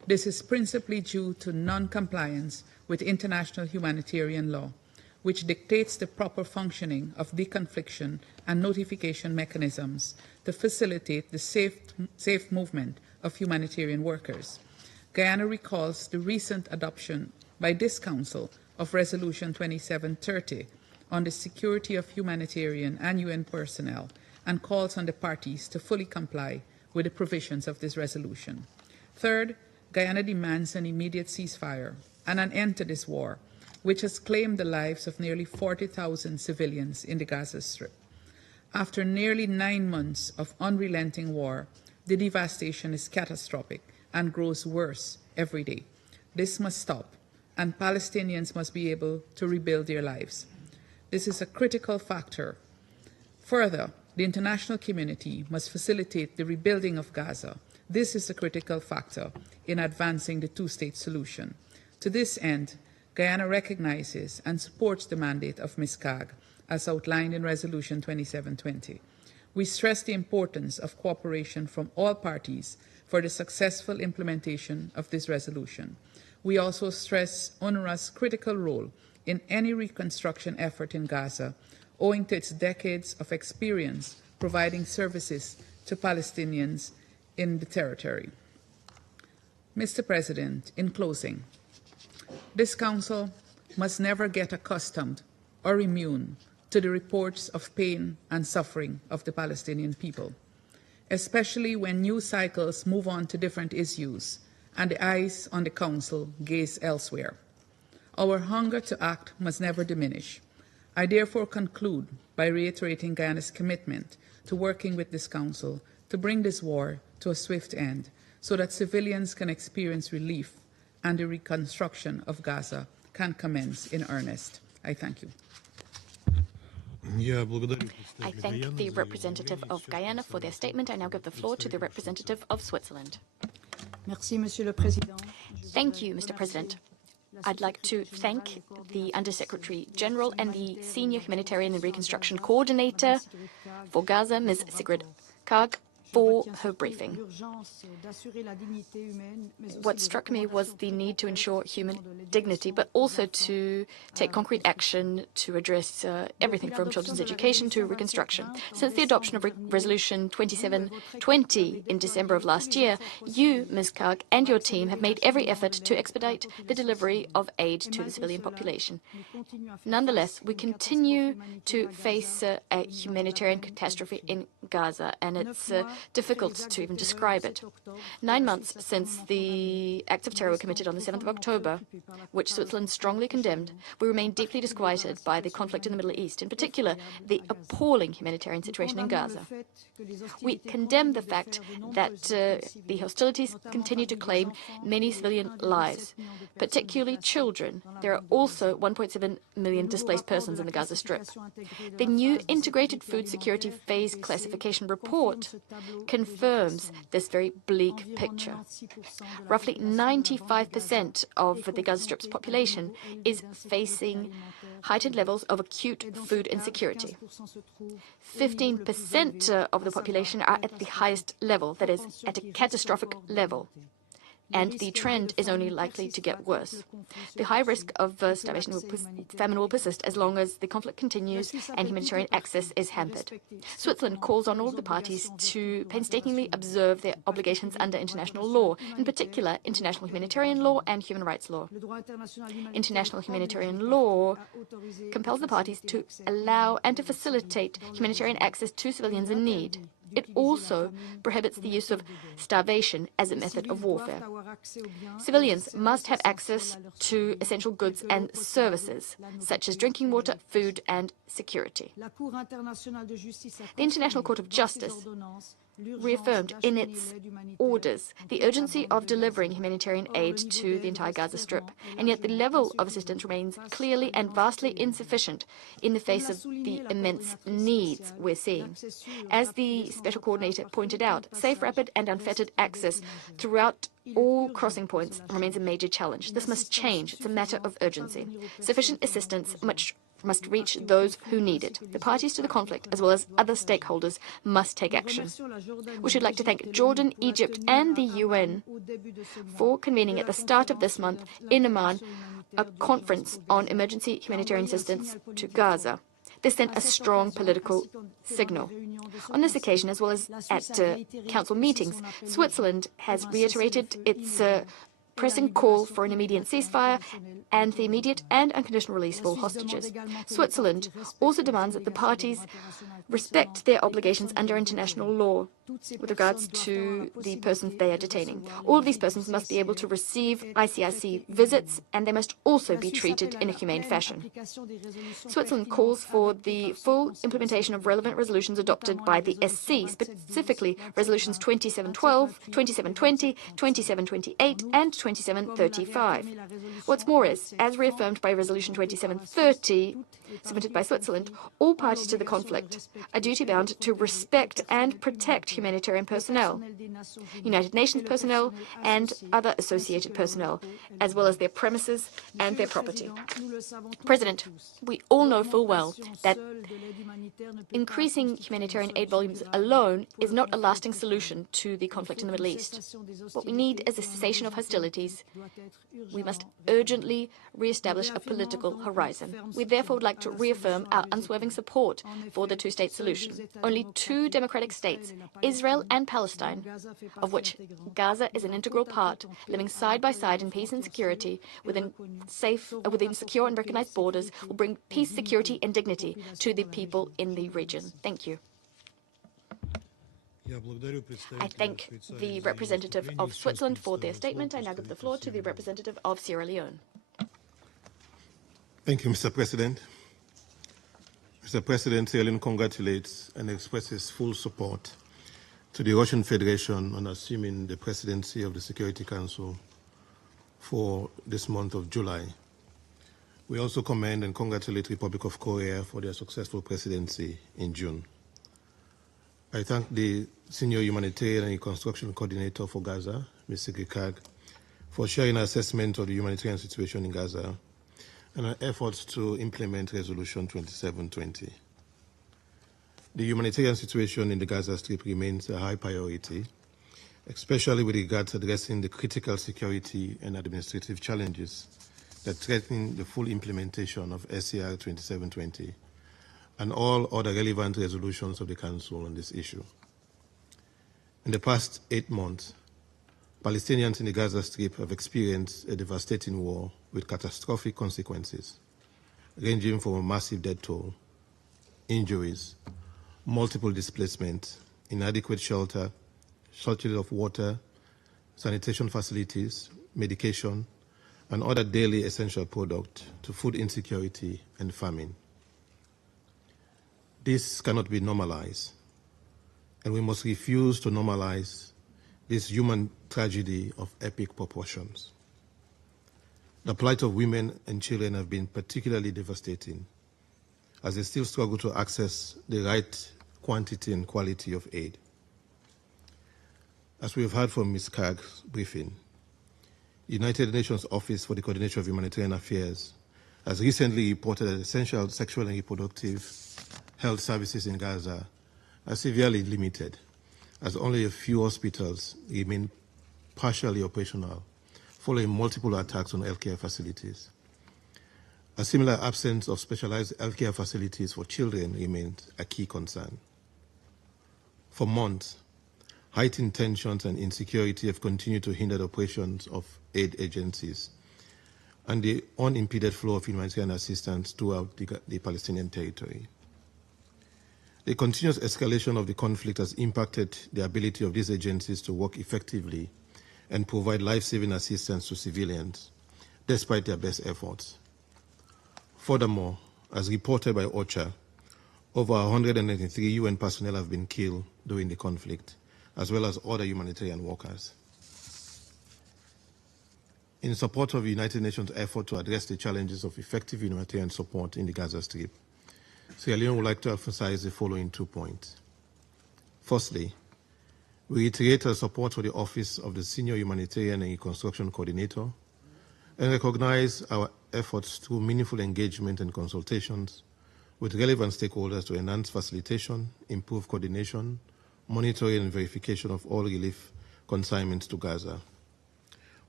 This is principally due to non-compliance with international humanitarian law, which dictates the proper functioning of deconfliction and notification mechanisms to facilitate the safe movement of humanitarian workers. Guyana recalls the recent adoption by this Council of Resolution 2730 on the security of humanitarian and UN personnel and calls on the parties to fully comply with the provisions of this resolution. Third, Guyana demands an immediate ceasefire and an end to this war, which has claimed the lives of nearly 40,000 civilians in the Gaza Strip. After nearly 9 months of unrelenting war, the devastation is catastrophic and grows worse every day. This must stop, and Palestinians must be able to rebuild their lives. This is a critical factor. Further, the international community must facilitate the rebuilding of Gaza. This is a critical factor in advancing the two-state solution. To this end, Guyana recognizes and supports the mandate of Ms. Kaag, as outlined in Resolution 2720. We stress the importance of cooperation from all parties for the successful implementation of this resolution. We also stress UNRWA's critical role in any reconstruction effort in Gaza, owing to its decades of experience providing services to Palestinians in the territory. Mr. President, in closing, this Council must never get accustomed or immune to the reports of pain and suffering of the Palestinian people, especially when news cycles move on to different issues and the eyes on the Council gaze elsewhere. Our hunger to act must never diminish. I therefore conclude by reiterating Guyana's commitment to working with this Council to bring this war to a swift end so that civilians can experience relief and the reconstruction of Gaza can commence in earnest. I thank you. I thank the representative of Guyana for their statement. I now give the floor to the representative of Switzerland. Merci, Monsieur le Président. Thank you, Mr. President. I'd like to thank the Undersecretary General and the Senior Humanitarian and Reconstruction Coordinator for Gaza, Ms. Sigrid Kaag, for her briefing. What struck me was the need to ensure human dignity, but also to take concrete action to address everything from children's education to reconstruction. Since the adoption of Resolution 2720 in December of last year, you, Ms. Kaag, and your team have made every effort to expedite the delivery of aid to the civilian population. Nonetheless, we continue to face a humanitarian catastrophe in Gaza, and it's difficult to even describe it. 9 months since the acts of terror were committed on the 7th of October, which Switzerland strongly condemned, we remain deeply disquieted by the conflict in the Middle East, in particular, the appalling humanitarian situation in Gaza. We condemn the fact that the hostilities continue to claim many civilian lives, particularly children. There are also 1.7 million displaced persons in the Gaza Strip. The new Integrated Food Security Phase Classification Report confirms this very bleak picture. Roughly 95% of the Gaza Strip's population is facing heightened levels of acute food insecurity. 15% of the population are at the highest level, that is, at a catastrophic level. And the trend is only likely to get worse. The high risk of starvation famine will persist as long as the conflict continues and humanitarian access is hampered. Switzerland calls on all the parties to painstakingly observe their obligations under international law, in particular international humanitarian law and human rights law. International humanitarian law compels the parties to allow and to facilitate humanitarian access to civilians in need. It also prohibits the use of starvation as a method of warfare. Civilians must have access to essential goods and services, such as drinking water, food, and security. The International Court of Justice reaffirmed in its orders the urgency of delivering humanitarian aid to the entire Gaza Strip, and yet the level of assistance remains clearly and vastly insufficient in the face of the immense needs we're seeing. As the Special Coordinator pointed out, safe, rapid and unfettered access throughout all crossing points remains a major challenge. This must change. It's a matter of urgency. Sufficient assistance must reach those who need it. The parties to the conflict, as well as other stakeholders, must take action. We should like to thank Jordan, Egypt, and the UN for convening at the start of this month in Amman a conference on emergency humanitarian assistance to Gaza. This sent a strong political signal. On this occasion, as well as at Council meetings, Switzerland has reiterated its pressing call for an immediate ceasefire and the immediate and unconditional release of all hostages. Switzerland also demands that the parties respect their obligations under international law with regards to the persons they are detaining. All of these persons must be able to receive ICRC visits, and they must also be treated in a humane fashion. Switzerland calls for the full implementation of relevant resolutions adopted by the SC, specifically resolutions 2712, 2720, 2728, and 2735. What's more is, as reaffirmed by resolution 2730, submitted by Switzerland, all parties to the conflict are duty-bound to respect and protect humanitarian personnel, United Nations personnel, and other associated personnel, as well as their premises and their property. President, we all know full well that increasing humanitarian aid volumes alone is not a lasting solution to the conflict in the Middle East. What we need is a cessation of hostilities. We must urgently re-establish a political horizon. We therefore would like to reaffirm our unswerving support for the two-state solution. Only two democratic states, Israel and Palestine, of which Gaza is an integral part, living side by side in peace and security within secure and recognized borders, will bring peace, security, and dignity to the people in the region. Thank you. I thank the representative of Switzerland for their statement. I now give the floor to the representative of Sierra Leone. Thank you, Mr. President. Mr. President, Sierra Leone congratulates and expresses full support to the Russian Federation on assuming the presidency of the Security Council for this month of July. We also commend and congratulate the Republic of Korea for their successful presidency in June. I thank the Senior Humanitarian and Reconstruction Coordinator for Gaza, Ms. Sigrid Kaag, for sharing her assessment of the humanitarian situation in Gaza and her efforts to implement Resolution 2720. The humanitarian situation in the Gaza Strip remains a high priority, especially with regard to addressing the critical security and administrative challenges that threaten the full implementation of SCR 2720 and all other relevant resolutions of the Council on this issue. In the past 8 months, Palestinians in the Gaza Strip have experienced a devastating war with catastrophic consequences, ranging from a massive death toll, injuries, multiple displacements, inadequate shelter, shortage of water, sanitation facilities, medication, and other daily essential products to food insecurity and famine. This cannot be normalized, and we must refuse to normalize this human tragedy of epic proportions. The plight of women and children have been particularly devastating, as they still struggle to access the right quantity and quality of aid. As we have heard from Ms. Kaag's briefing, the United Nations Office for the Coordination of Humanitarian Affairs has recently reported that essential sexual and reproductive health services in Gaza are severely limited, as only a few hospitals remain partially operational following multiple attacks on healthcare facilities. A similar absence of specialized healthcare facilities for children remains a key concern. For months, heightened tensions and insecurity have continued to hinder the operations of aid agencies and the unimpeded flow of humanitarian assistance throughout the Palestinian territory. The continuous escalation of the conflict has impacted the ability of these agencies to work effectively and provide life-saving assistance to civilians, despite their best efforts. Furthermore, as reported by OCHA, over 193 UN personnel have been killed during the conflict, as well as other humanitarian workers. In support of the United Nations' effort to address the challenges of effective humanitarian support in the Gaza Strip, Sierra Leone would like to emphasize the following 2 points. Firstly, we reiterate our support for the Office of the Senior Humanitarian and Reconstruction Coordinator and recognize our efforts through meaningful engagement and consultations with relevant stakeholders to enhance facilitation, improve coordination, monitoring and verification of all relief consignments to Gaza.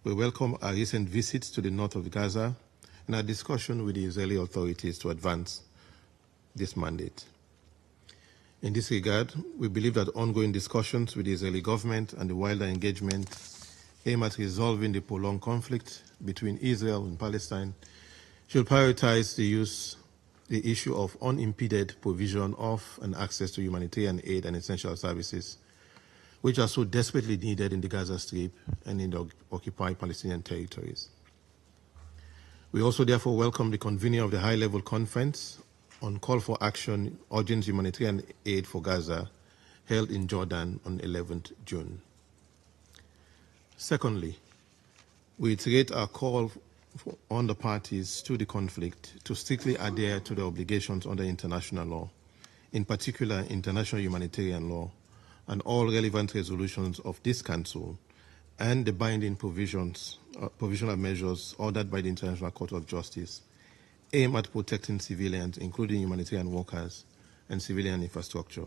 We welcome our recent visits to the north of Gaza and our discussion with the Israeli authorities to advance this mandate. In this regard, we believe that ongoing discussions with the Israeli government and the wider engagement aimed at resolving the prolonged conflict between Israel and Palestine should prioritize the issue of unimpeded provision of and access to humanitarian aid and essential services, which are so desperately needed in the Gaza Strip and in the occupied Palestinian territories. We also therefore welcome the convening of the high-level conference on call for action urgent humanitarian aid for Gaza, held in Jordan on 11th June. Secondly, we reiterate our call on the parties to the conflict to strictly adhere to the obligations under international law, in particular international humanitarian law, and all relevant resolutions of this Council, and the binding provisional measures ordered by the International Court of Justice, aimed at protecting civilians, including humanitarian workers and civilian infrastructure.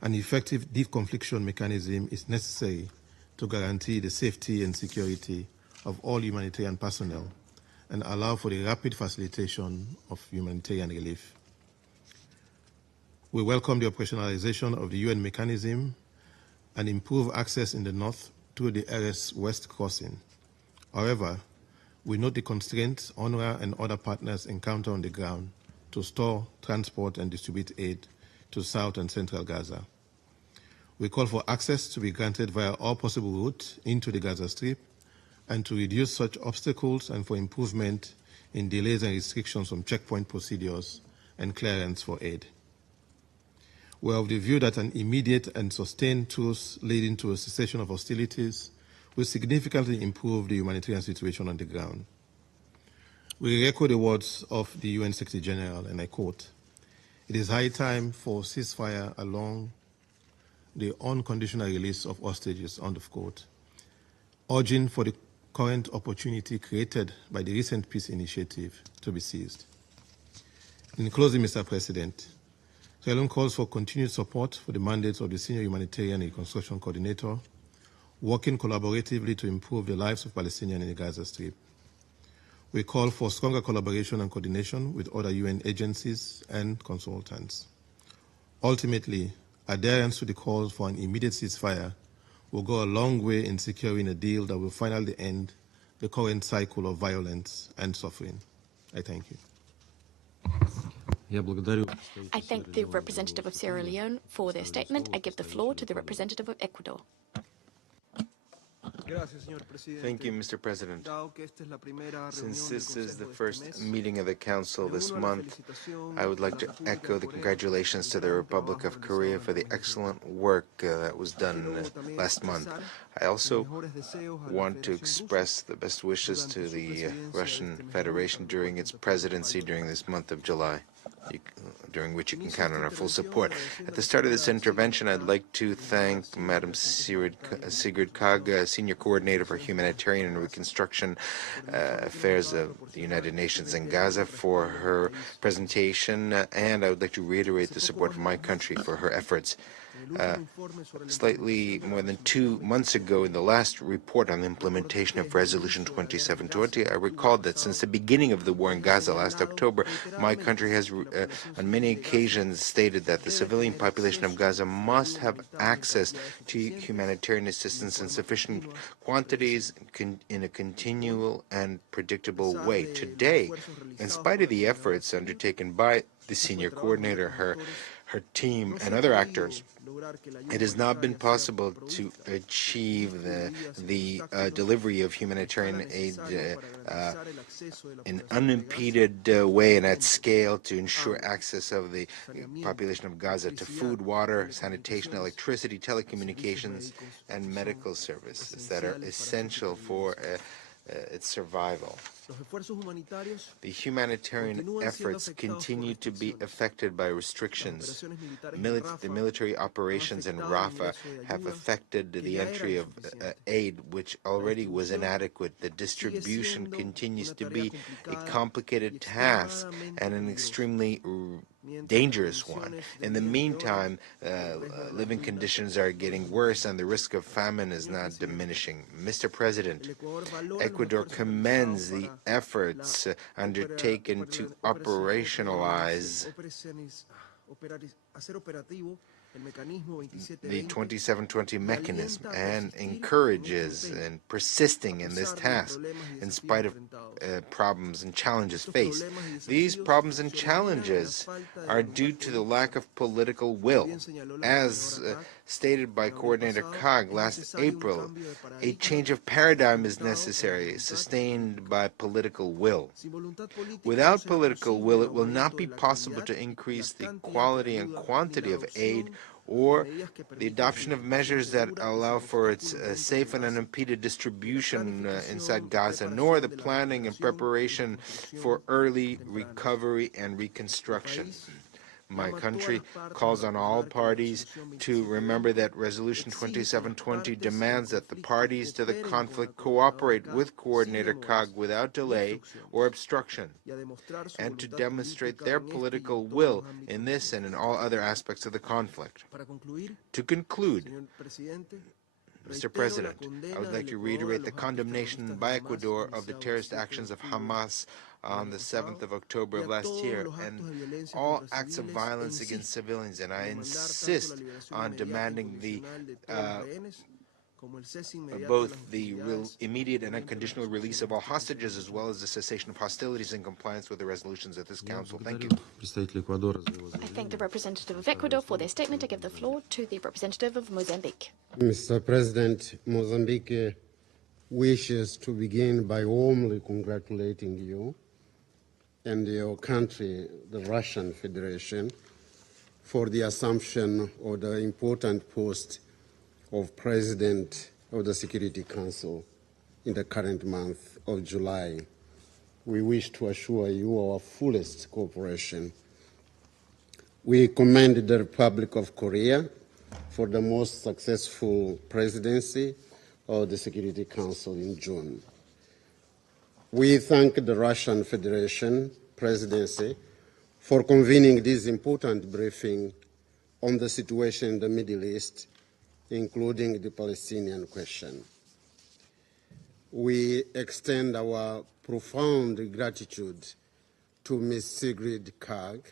An effective deconfliction mechanism is necessary to guarantee the safety and security of all humanitarian personnel and allow for the rapid facilitation of humanitarian relief. We welcome the operationalization of the UN mechanism and improve access in the north through the RS West crossing. However, we note the constraints UNRWA and other partners encounter on the ground to store, transport, and distribute aid to South and Central Gaza. We call for access to be granted via all possible routes into the Gaza Strip and to reduce such obstacles and for improvement in delays and restrictions from checkpoint procedures and clearance for aid. We are of the view that an immediate and sustained truce leading to a cessation of hostilities will significantly improve the humanitarian situation on the ground. We echo the words of the UN Secretary General, and I quote, "It is high time for ceasefire along the unconditional release of hostages," end of quote, urging for the current opportunity created by the recent peace initiative to be seized. In closing, Mr. President, Sierra Leone calls for continued support for the mandates of the Senior Humanitarian Reconstruction Coordinator, working collaboratively to improve the lives of Palestinians in the Gaza Strip. We call for stronger collaboration and coordination with other UN agencies and consultants. Ultimately, adherence to the calls for an immediate ceasefire will go a long way in securing a deal that will finally end the current cycle of violence and suffering. I thank you. I thank the representative of Sierra Leone for their statement. I give the floor to the representative of Ecuador. Thank you, Mr. President. Since this is the first meeting of the Council this month, I would like to echo the congratulations to the Republic of Korea for the excellent work that was done last month. I also want to express the best wishes to the Russian Federation during its presidency during this month of July, during which you can count on our full support. At the start of this intervention, I'd like to thank Madam Sigrid Kaag, Senior Coordinator for Humanitarian and Reconstruction Affairs of the United Nations in Gaza, for her presentation, and I would like to reiterate the support of my country for her efforts. Slightly more than 2 months ago, in the last report on the implementation of Resolution 2720, I recalled that since the beginning of the war in Gaza last October, my country has on many occasions stated that the civilian population of Gaza must have access to humanitarian assistance in sufficient quantities in a continual and predictable way. Today, in spite of the efforts undertaken by the senior coordinator, her team, and other actors, it has not been possible to achieve the delivery of humanitarian aid in unimpeded way and at scale to ensure access of the population of Gaza to food, water, sanitation, electricity, telecommunications, and medical services that are essential for its survival. The humanitarian efforts continue to be affected by restrictions. The military operations in Rafah have affected the entry of aid, which already was inadequate. The distribution continues to be a complicated task and an extremely dangerous one. In the meantime, living conditions are getting worse and the risk of famine is not diminishing. Mr. President, Ecuador commends the efforts undertaken to operationalize the 2720 mechanism and encourages in persisting in this task in spite of problems and challenges faced. These problems and challenges are due to the lack of political will. As stated by Coordinator Cog last April, a change of paradigm is necessary, sustained by political will. Without political will, it will not be possible to increase the quality and quantity of aid or the adoption of measures that allow for its safe and unimpeded distribution inside Gaza, nor the planning and preparation for early recovery and reconstruction. My country calls on all parties to remember that Resolution 2720 demands that the parties to the conflict cooperate with Coordinator COG without delay or obstruction, and to demonstrate their political will in this and in all other aspects of the conflict. To conclude, Mr. President, I would like to reiterate the condemnation by Ecuador of the terrorist actions of Hamas on the 7th of October of last year and all acts of violence against civilians, and I insist on demanding both the immediate and unconditional release of all hostages as well as the cessation of hostilities in compliance with the resolutions of this Council. Thank you. I thank the representative of Ecuador for their statement. I give the floor to the representative of Mozambique. Mr. President, Mozambique wishes to begin by warmly congratulating you and your country, the Russian Federation, for the assumption of the important post of President of the Security Council in the current month of July. We wish to assure you our fullest cooperation. We commend the Republic of Korea for the most successful presidency of the Security Council in June. We thank the Russian Federation presidency for convening this important briefing on the situation in the Middle East, including the Palestinian question. We extend our profound gratitude to Ms. Sigrid Kaag,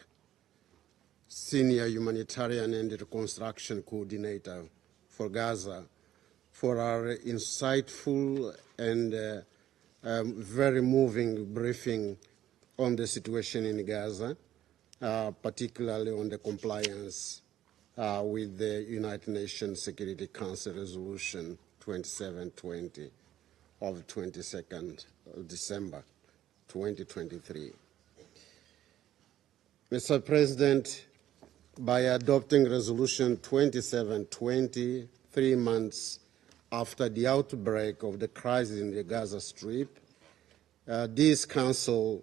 Senior Humanitarian and Reconstruction Coordinator for Gaza, for our insightful and very moving briefing on the situation in Gaza, particularly on the compliance with the United Nations Security Council Resolution 2720 of 22nd of December 2023. Mr. President, by adopting Resolution 2720, 3 months after the outbreak of the crisis in the Gaza Strip, this Council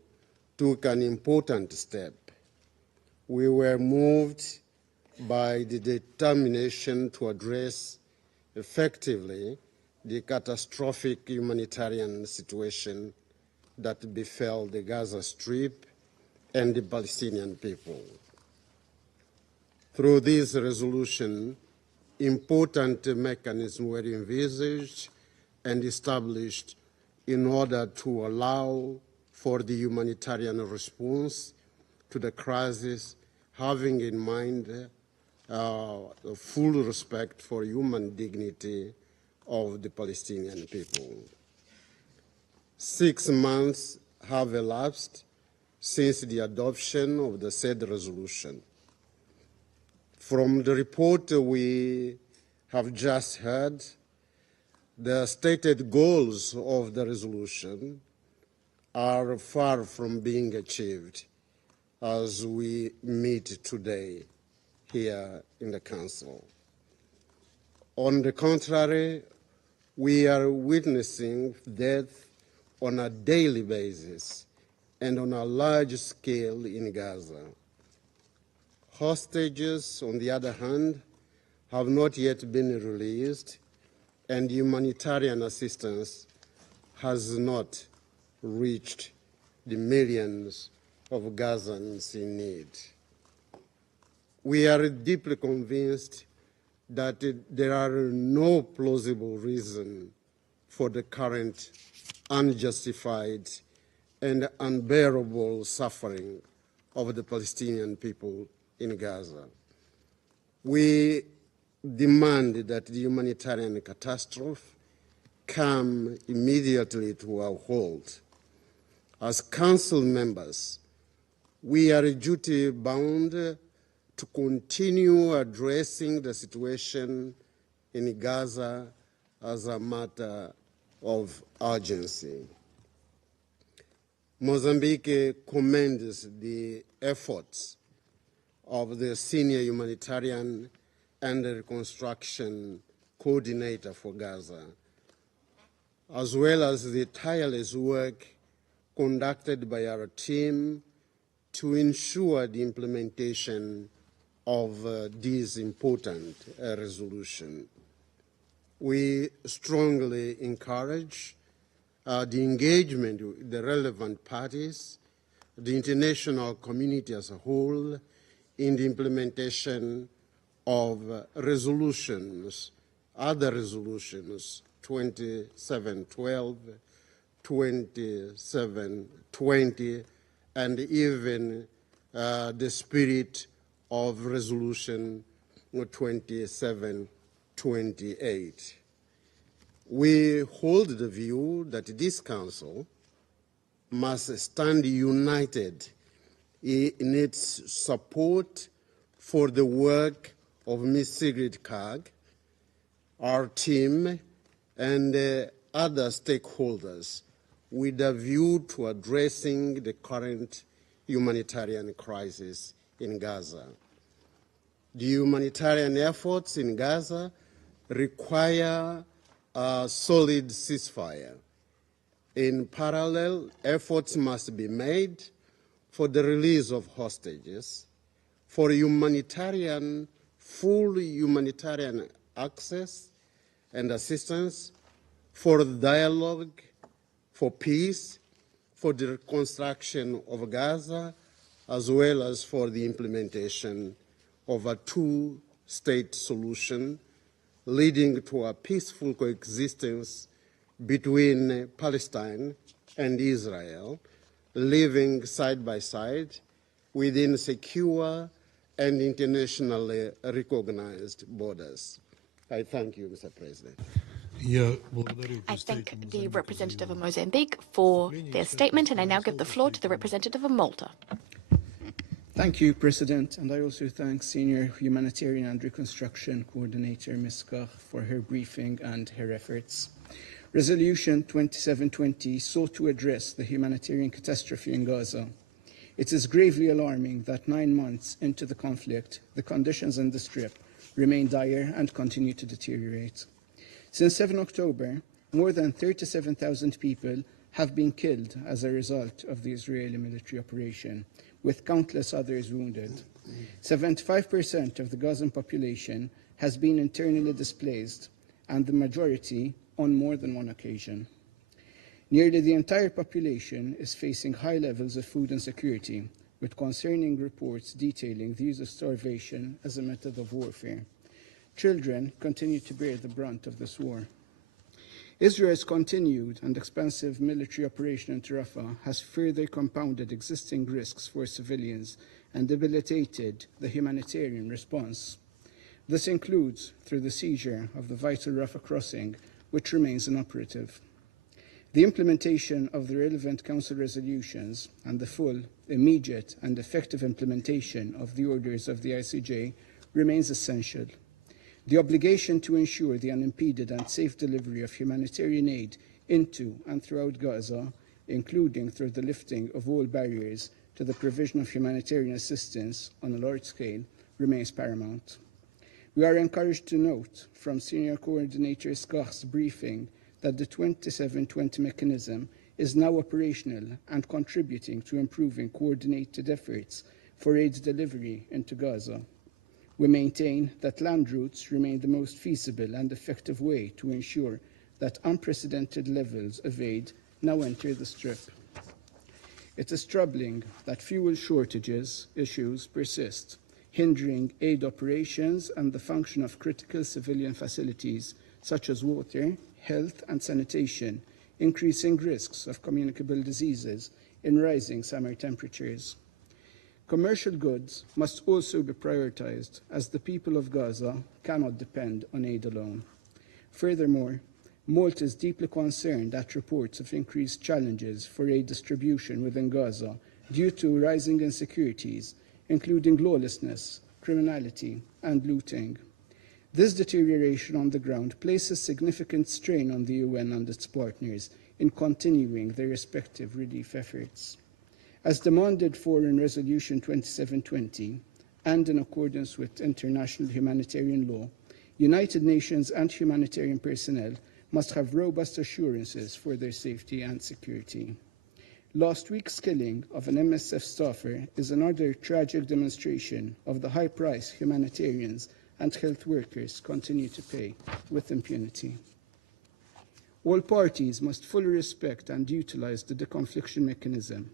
took an important step. We were moved by the determination to address effectively the catastrophic humanitarian situation that befell the Gaza Strip and the Palestinian people. Through this resolution, important mechanisms were envisaged and established in order to allow for the humanitarian response to the crisis, having in mind full respect for human dignity of the Palestinian people. 6 months have elapsed since the adoption of the said resolution. From the report we have just heard, the stated goals of the resolution are far from being achieved as we meet today here in the Council. On the contrary, we are witnessing death on a daily basis and on a large scale in Gaza. Hostages, on the other hand, have not yet been released, and humanitarian assistance has not reached the millions of Gazans in need. We are deeply convinced that there are no plausible reasons for the current unjustified and unbearable suffering of the Palestinian people in Gaza. We demand that the humanitarian catastrophe come immediately to a halt. As Council members, we are duty-bound to continue addressing the situation in Gaza as a matter of urgency. Mozambique commends the efforts of the senior humanitarian and reconstruction coordinator for Gaza, as well as the tireless work conducted by our team to ensure the implementation of this important resolution. We strongly encourage the engagement with the relevant parties, the international community as a whole, in the implementation of resolutions, other resolutions, 2712, 2720, and even the spirit of resolution 2728. We hold the view that this Council must stand united in its support for the work of Ms. Sigrid Kaag, our team, and other stakeholders with a view to addressing the current humanitarian crisis in Gaza. The humanitarian efforts in Gaza require a solid ceasefire. In parallel, efforts must be made for the release of hostages, for full humanitarian access and assistance, for dialogue, for peace, for the reconstruction of Gaza, as well as for the implementation of a two-state solution leading to a peaceful coexistence between Palestine and Israel, living side by side within secure and internationally recognized borders. I thank you, Mr. President. I thank the representative of Mozambique for their statement, and I now give the floor to the representative of Malta. Thank you, President, and I also thank Senior Humanitarian and Reconstruction Coordinator Ms. Koch for her briefing and her efforts. Resolution 2720 sought to address the humanitarian catastrophe in Gaza. It is gravely alarming that 9 months into the conflict, the conditions in the Strip remain dire and continue to deteriorate. Since 7 October, more than 37,000 people have been killed as a result of the Israeli military operation, with countless others wounded. 75% of the Gazan population has been internally displaced, and the majority on more than one occasion. Nearly the entire population is facing high levels of food insecurity, with concerning reports detailing the use of starvation as a method of warfare. Children continue to bear the brunt of this war. Israel's continued and expansive military operation in Rafah has further compounded existing risks for civilians and debilitated the humanitarian response. This includes through the seizure of the vital Rafah crossing, which remains inoperative. The implementation of the relevant Council resolutions and the full, immediate and effective implementation of the orders of the ICJ remains essential. The obligation to ensure the unimpeded and safe delivery of humanitarian aid into and throughout Gaza, including through the lifting of all barriers to the provision of humanitarian assistance on a large scale, remains paramount. We are encouraged to note from Senior Coordinator Koch's briefing that the 2720 mechanism is now operational and contributing to improving coordinated efforts for aid delivery into Gaza. We maintain that land routes remain the most feasible and effective way to ensure that unprecedented levels of aid now enter the Strip. It is troubling that fuel shortages issues persist, hindering aid operations and the function of critical civilian facilities such as water, health and sanitation, increasing risks of communicable diseases in rising summer temperatures. Commercial goods must also be prioritized, as the people of Gaza cannot depend on aid alone. Furthermore, Malta is deeply concerned at reports of increased challenges for aid distribution within Gaza due to rising insecurities, including lawlessness, criminality, and looting. This deterioration on the ground places significant strain on the UN and its partners in continuing their respective relief efforts. As demanded for in Resolution 2720 and in accordance with international humanitarian law, United Nations and humanitarian personnel must have robust assurances for their safety and security. Last week's killing of an MSF staffer is another tragic demonstration of the high price humanitarians and health workers continue to pay with impunity. All parties must fully respect and utilize the deconfliction mechanism.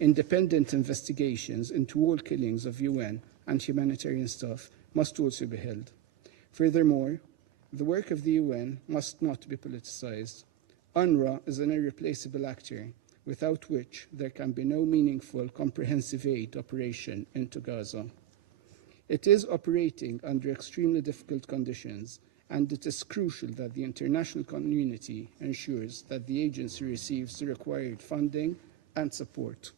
Independent investigations into all killings of UN and humanitarian staff must also be held. Furthermore, the work of the UN must not be politicized. UNRWA is an irreplaceable actor, without which there can be no meaningful, comprehensive aid operation into Gaza. It is operating under extremely difficult conditions, and it is crucial that the international community ensures that the agency receives the required funding and support.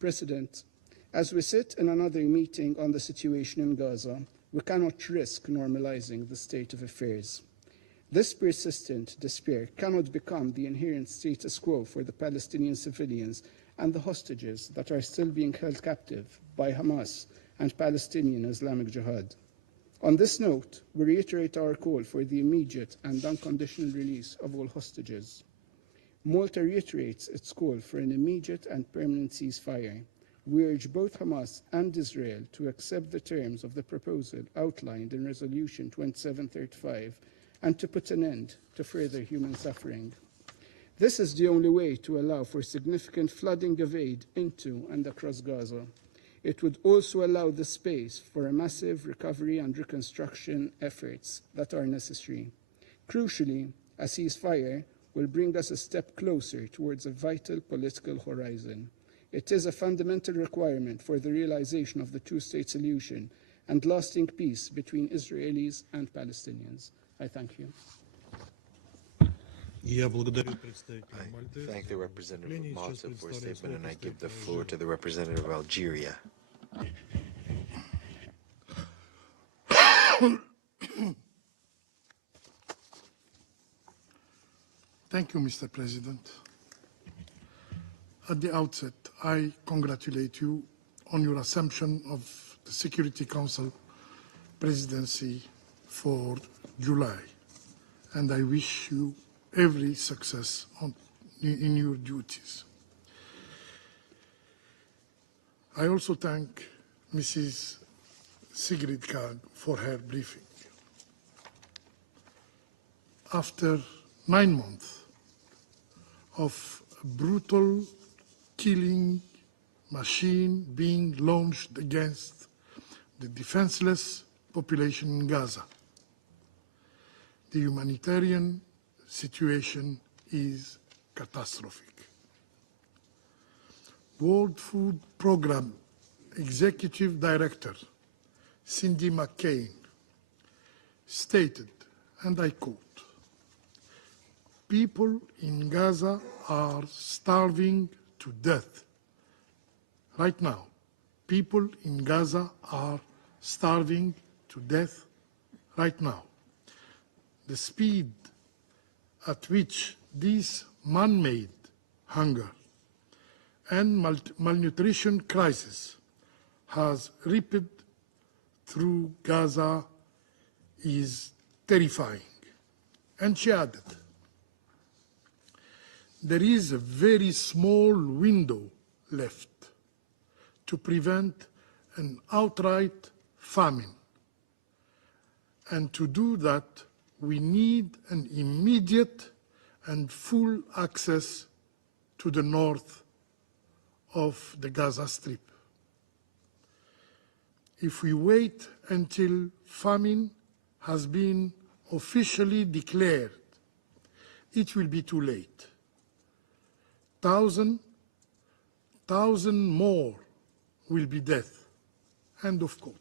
President, as we sit in another meeting on the situation in Gaza, we cannot risk normalizing the state of affairs. This persistent despair cannot become the inherent status quo for the Palestinian civilians and the hostages that are still being held captive by Hamas and Palestinian Islamic Jihad. On this note, we reiterate our call for the immediate and unconditional release of all hostages. Malta reiterates its call for an immediate and permanent ceasefire. We urge both Hamas and Israel to accept the terms of the proposal outlined in Resolution 2735 and to put an end to further human suffering. This is the only way to allow for significant flooding of aid into and across Gaza. It would also allow the space for a massive recovery and reconstruction efforts that are necessary. Crucially, a ceasefire will bring us a step closer towards a vital political horizon. It is a fundamental requirement for the realization of the two-state solution and lasting peace between Israelis and Palestinians. I thank you. I thank the representative of Malta for a statement, and I give the floor to the representative of Algeria. Thank you, Mr. President. At the outset, I congratulate you on your assumption of the Security Council presidency for July, and I wish you every success in your duties. I also thank Mrs. Sigrid Kaag for her briefing. After 9 months of a brutal killing machine being launched against the defenseless population in Gaza, the humanitarian situation is catastrophic. World Food Programme Executive Director Cindy McCain stated, and I quote, "People in Gaza are starving to death. Right now, people in Gaza are starving to death right now. The speed at which this man-made hunger and malnutrition crisis has ripped through Gaza is terrifying." And she added, "There is a very small window left to prevent an outright famine. And to do that, we need an immediate and full access to the north of the Gaza Strip. If we wait until famine has been officially declared, it will be too late. Thousand more will be death. End of quote.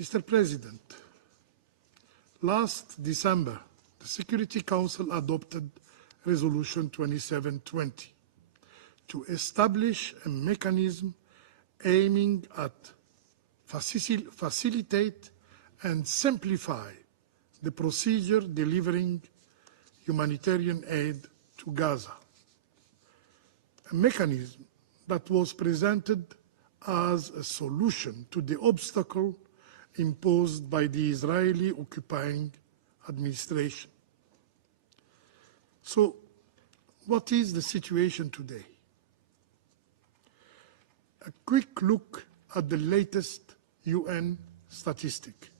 Mr. President, last December, the Security Council adopted Resolution 2720 to establish a mechanism aiming at facilitate and simplify the procedure delivering humanitarian aid to Gaza, a mechanism that was presented as a solution to the obstacle imposed by the Israeli occupying administration. So, what is the situation today? A quick look at the latest UN statistic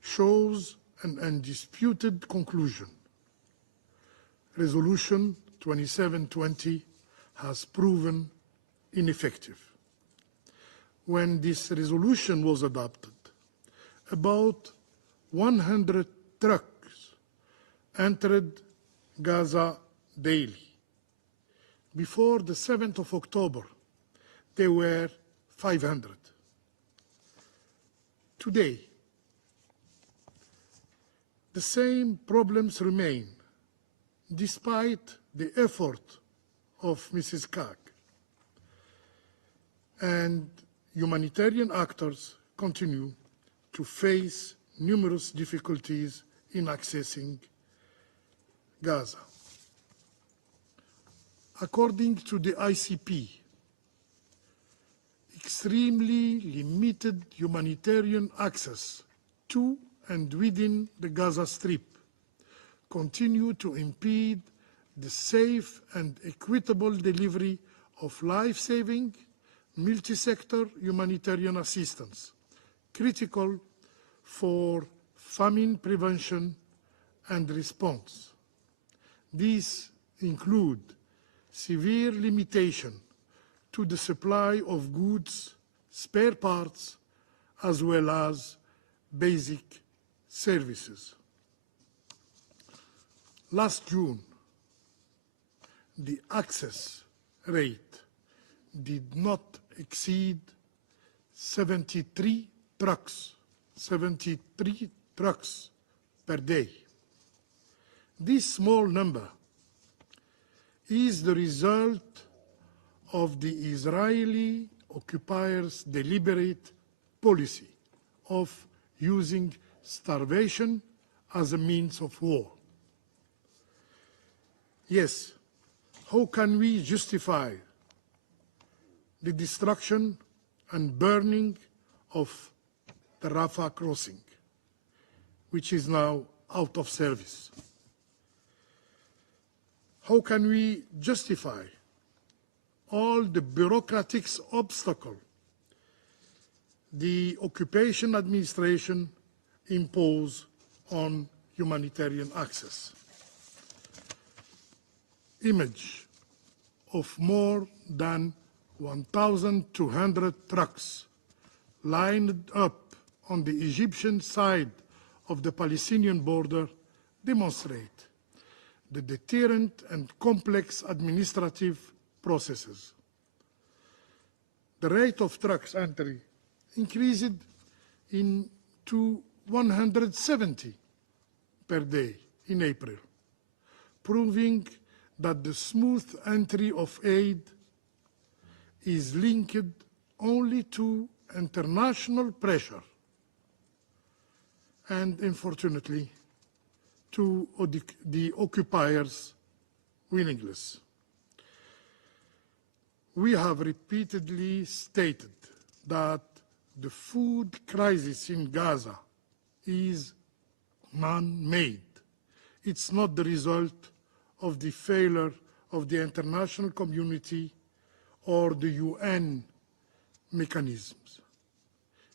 shows an undisputed conclusion. Resolution 2720 has proven ineffective. When this resolution was adopted, about 100 trucks entered Gaza daily. Before the 7th of October, there were 500. Today, the same problems remain, despite the effort of Mrs. Kag. And humanitarian actors continue to face numerous difficulties in accessing Gaza. According to the ICP, extremely limited humanitarian access to and within the Gaza Strip continue to impede the safe and equitable delivery of life-saving, multi-sector humanitarian assistance, critical for famine prevention and response. These include severe limitation to the supply of goods, spare parts, as well as basic services. Last June, the access rate did not exceed 73 trucks per day. This small number is the result of the Israeli occupiers' deliberate policy of using starvation as a means of war. Yes, how can we justify the destruction and burning of the Rafah crossing, which is now out of service? How can we justify all the bureaucratic obstacles the occupation administration impose on humanitarian access? Image of more than 1,200 trucks lined up on the Egyptian side of the Palestinian border demonstrate the deterrent and complex administrative processes. The rate of trucks entry increased to 170 per day in April, proving that the smooth entry of aid is linked only to international pressure and, unfortunately, to the occupiers' willingness. We have repeatedly stated that the food crisis in Gaza is man-made. It's not the result of the failure of the international community or the UN mechanisms.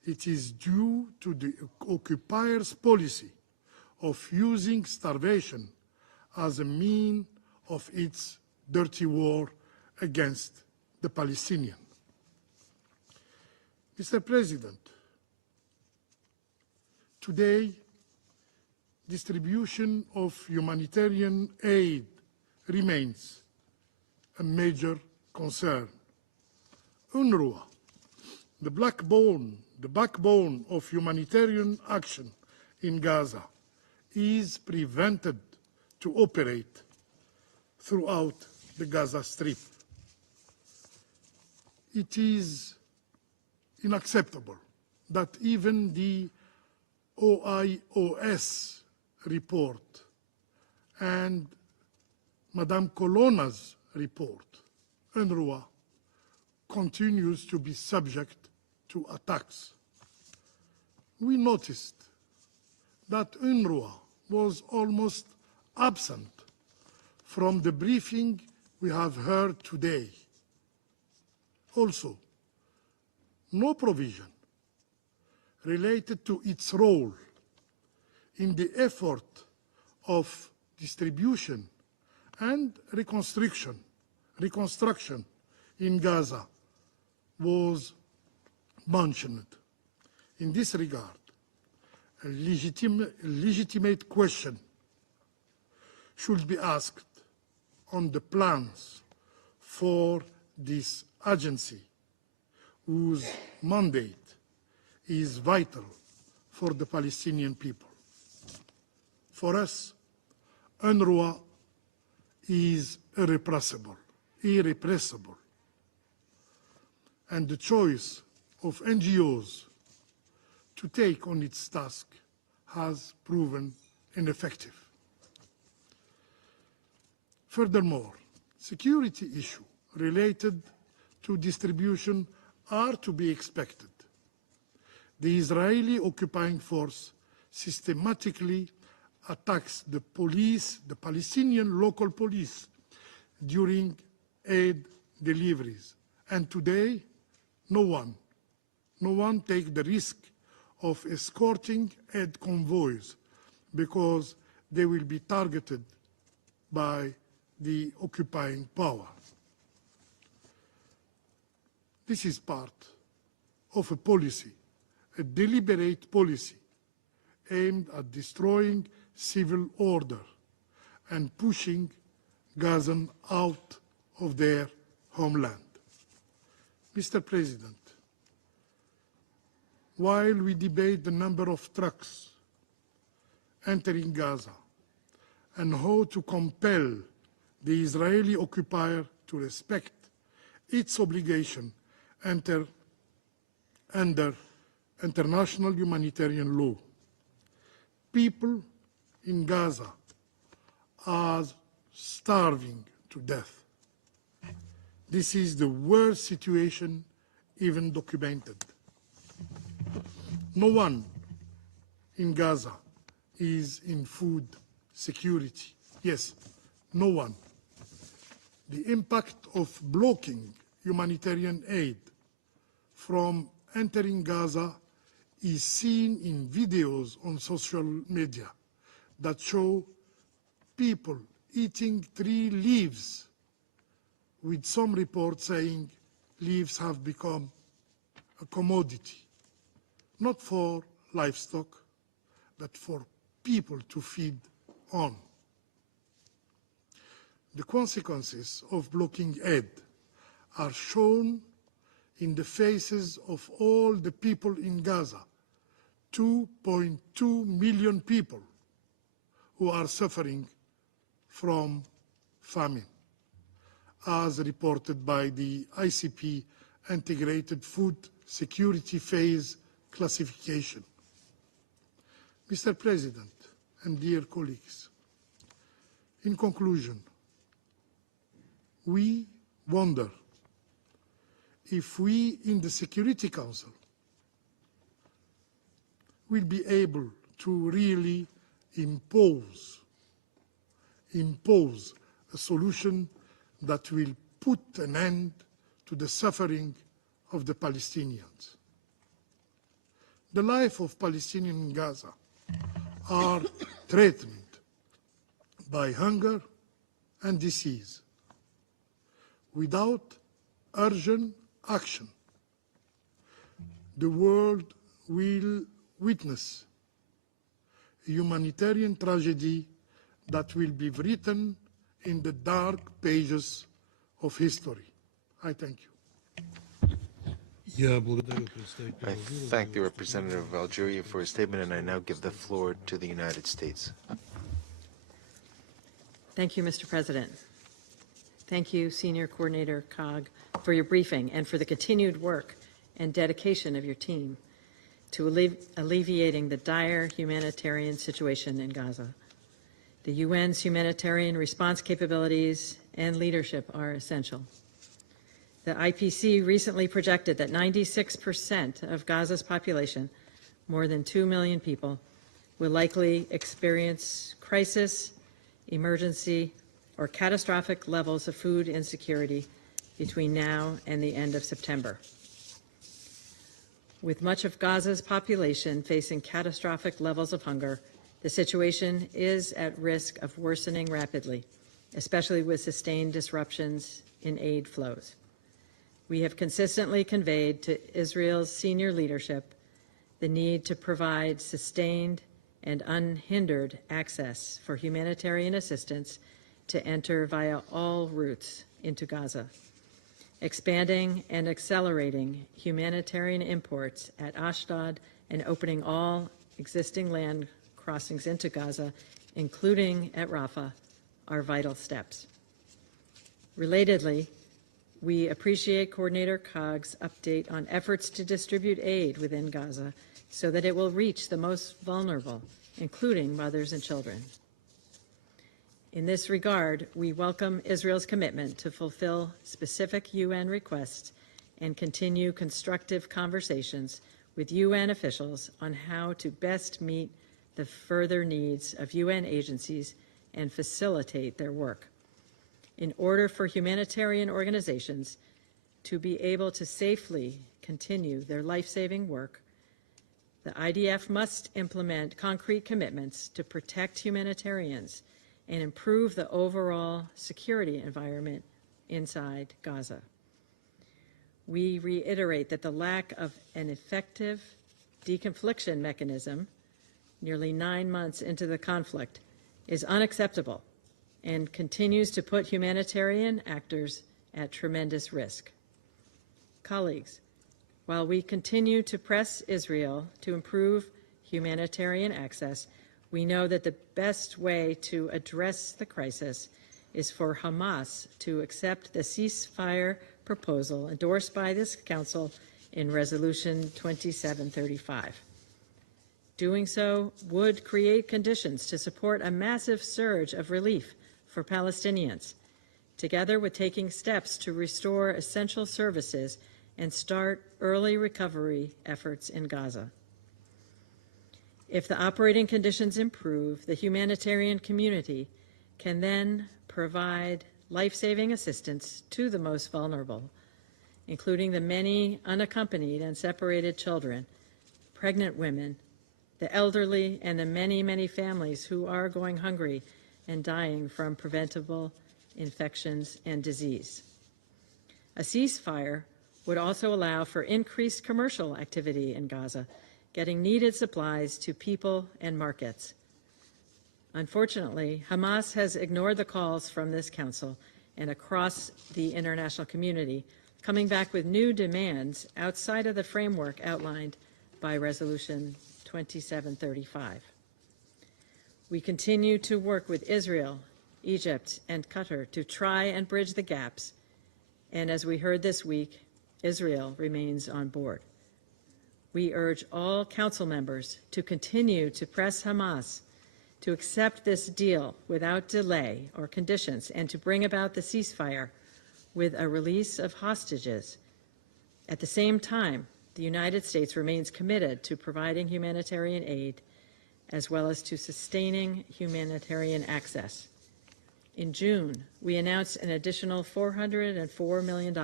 It is due to the occupiers' policy of using starvation as a means of its dirty war against the Palestinians. Mr. President, today, distribution of humanitarian aid remains a major concern UNRWA, the backbone of humanitarian action in Gaza, is prevented to operate throughout the Gaza Strip. It is unacceptable that even the OIOS report and Madame Colonna's report, UNRWA continues to be subject to attacks. We noticed that UNRWA was almost absent from the briefing we have heard today. Also, no provision related to its role in the effort of distribution and reconstruction in Gaza was mentioned. In this regard, a legitimate question should be asked on the plans for this agency, whose mandate is vital for the Palestinian people. For us, UNRWA is irrepressible, and the choice of NGOs to take on its task has proven ineffective. Furthermore, security issues related to distribution are to be expected. The Israeli occupying force systematically attacks the police, the Palestinian local police, during aid deliveries. And today, no one takes the risk of escorting aid convoys because they will be targeted by the occupying power. This is part of a policy, a deliberate policy aimed at destroying civil order and pushing Gazans out of their homeland. Mr. President, while we debate the number of trucks entering Gaza and how to compel the Israeli occupier to respect its obligation under international humanitarian law, people in Gaza are starving to death. This is the worst situation even documented. No one in Gaza is in food security. Yes, no one. The impact of blocking humanitarian aid from entering Gaza is seen in videos on social media that show people eating tree leaves, with some reports saying leaves have become a commodity, not for livestock, but for people to feed on. The consequences of blocking aid are shown in the faces of all the people in Gaza, 2.2 million people who are suffering from famine, as reported by the ICP Integrated Food Security Phase Classification. Mr. President and dear colleagues, in conclusion, we wonder if we in the Security Council will be able to really impose a solution that will put an end to the suffering of the Palestinians. The life of Palestinians in Gaza are threatened by hunger and disease. Without urgent action, the world will witness a humanitarian tragedy that will be written in the dark pages of history. I thank you. I thank the representative of Algeria for his statement, and I now give the floor to the United States. Thank you, Mr. President. Thank you, Senior Coordinator COG, for your briefing and for the continued work and dedication of your team to alleviating the dire humanitarian situation in Gaza. The UN's humanitarian response capabilities and leadership are essential. The IPC recently projected that 96% of Gaza's population, more than 2 million people, will likely experience crisis, emergency, or catastrophic levels of food insecurity between now and the end of September. With much of Gaza's population facing catastrophic levels of hunger, the situation is at risk of worsening rapidly, especially with sustained disruptions in aid flows. We have consistently conveyed to Israel's senior leadership the need to provide sustained and unhindered access for humanitarian assistance to enter via all routes into Gaza, expanding and accelerating humanitarian imports at Ashdod and opening all existing land crossings into Gaza, including at Rafah, are vital steps. Relatedly, we appreciate Coordinator COG's update on efforts to distribute aid within Gaza so that it will reach the most vulnerable, including mothers and children. In this regard, we welcome Israel's commitment to fulfill specific UN requests and continue constructive conversations with UN officials on how to best meet the further needs of UN agencies and facilitate their work. In order for humanitarian organizations to be able to safely continue their life-saving work, the IDF must implement concrete commitments to protect humanitarians and improve the overall security environment inside Gaza. We reiterate that the lack of an effective deconfliction mechanism nearly 9 months into the conflict is unacceptable and continues to put humanitarian actors at tremendous risk. Colleagues, while we continue to press Israel to improve humanitarian access, we know that the best way to address the crisis is for Hamas to accept the ceasefire proposal endorsed by this Council in Resolution 2735. Doing so would create conditions to support a massive surge of relief for Palestinians, together with taking steps to restore essential services and start early recovery efforts in Gaza. If the operating conditions improve, the humanitarian community can then provide life-saving assistance to the most vulnerable, including the many unaccompanied and separated children, pregnant women, the elderly, and the many, many families who are going hungry and dying from preventable infections and disease. A ceasefire would also allow for increased commercial activity in Gaza, getting needed supplies to people and markets. Unfortunately, Hamas has ignored the calls from this Council and across the international community, coming back with new demands outside of the framework outlined by Resolution 2735. We continue to work with Israel, Egypt, and Qatar to try and bridge the gaps, and as we heard this week, Israel remains on board. We urge all Council members to continue to press Hamas to accept this deal without delay or conditions and to bring about the ceasefire with a release of hostages. At the same time, the United States remains committed to providing humanitarian aid as well as to sustaining humanitarian access. In June, we announced an additional $404 million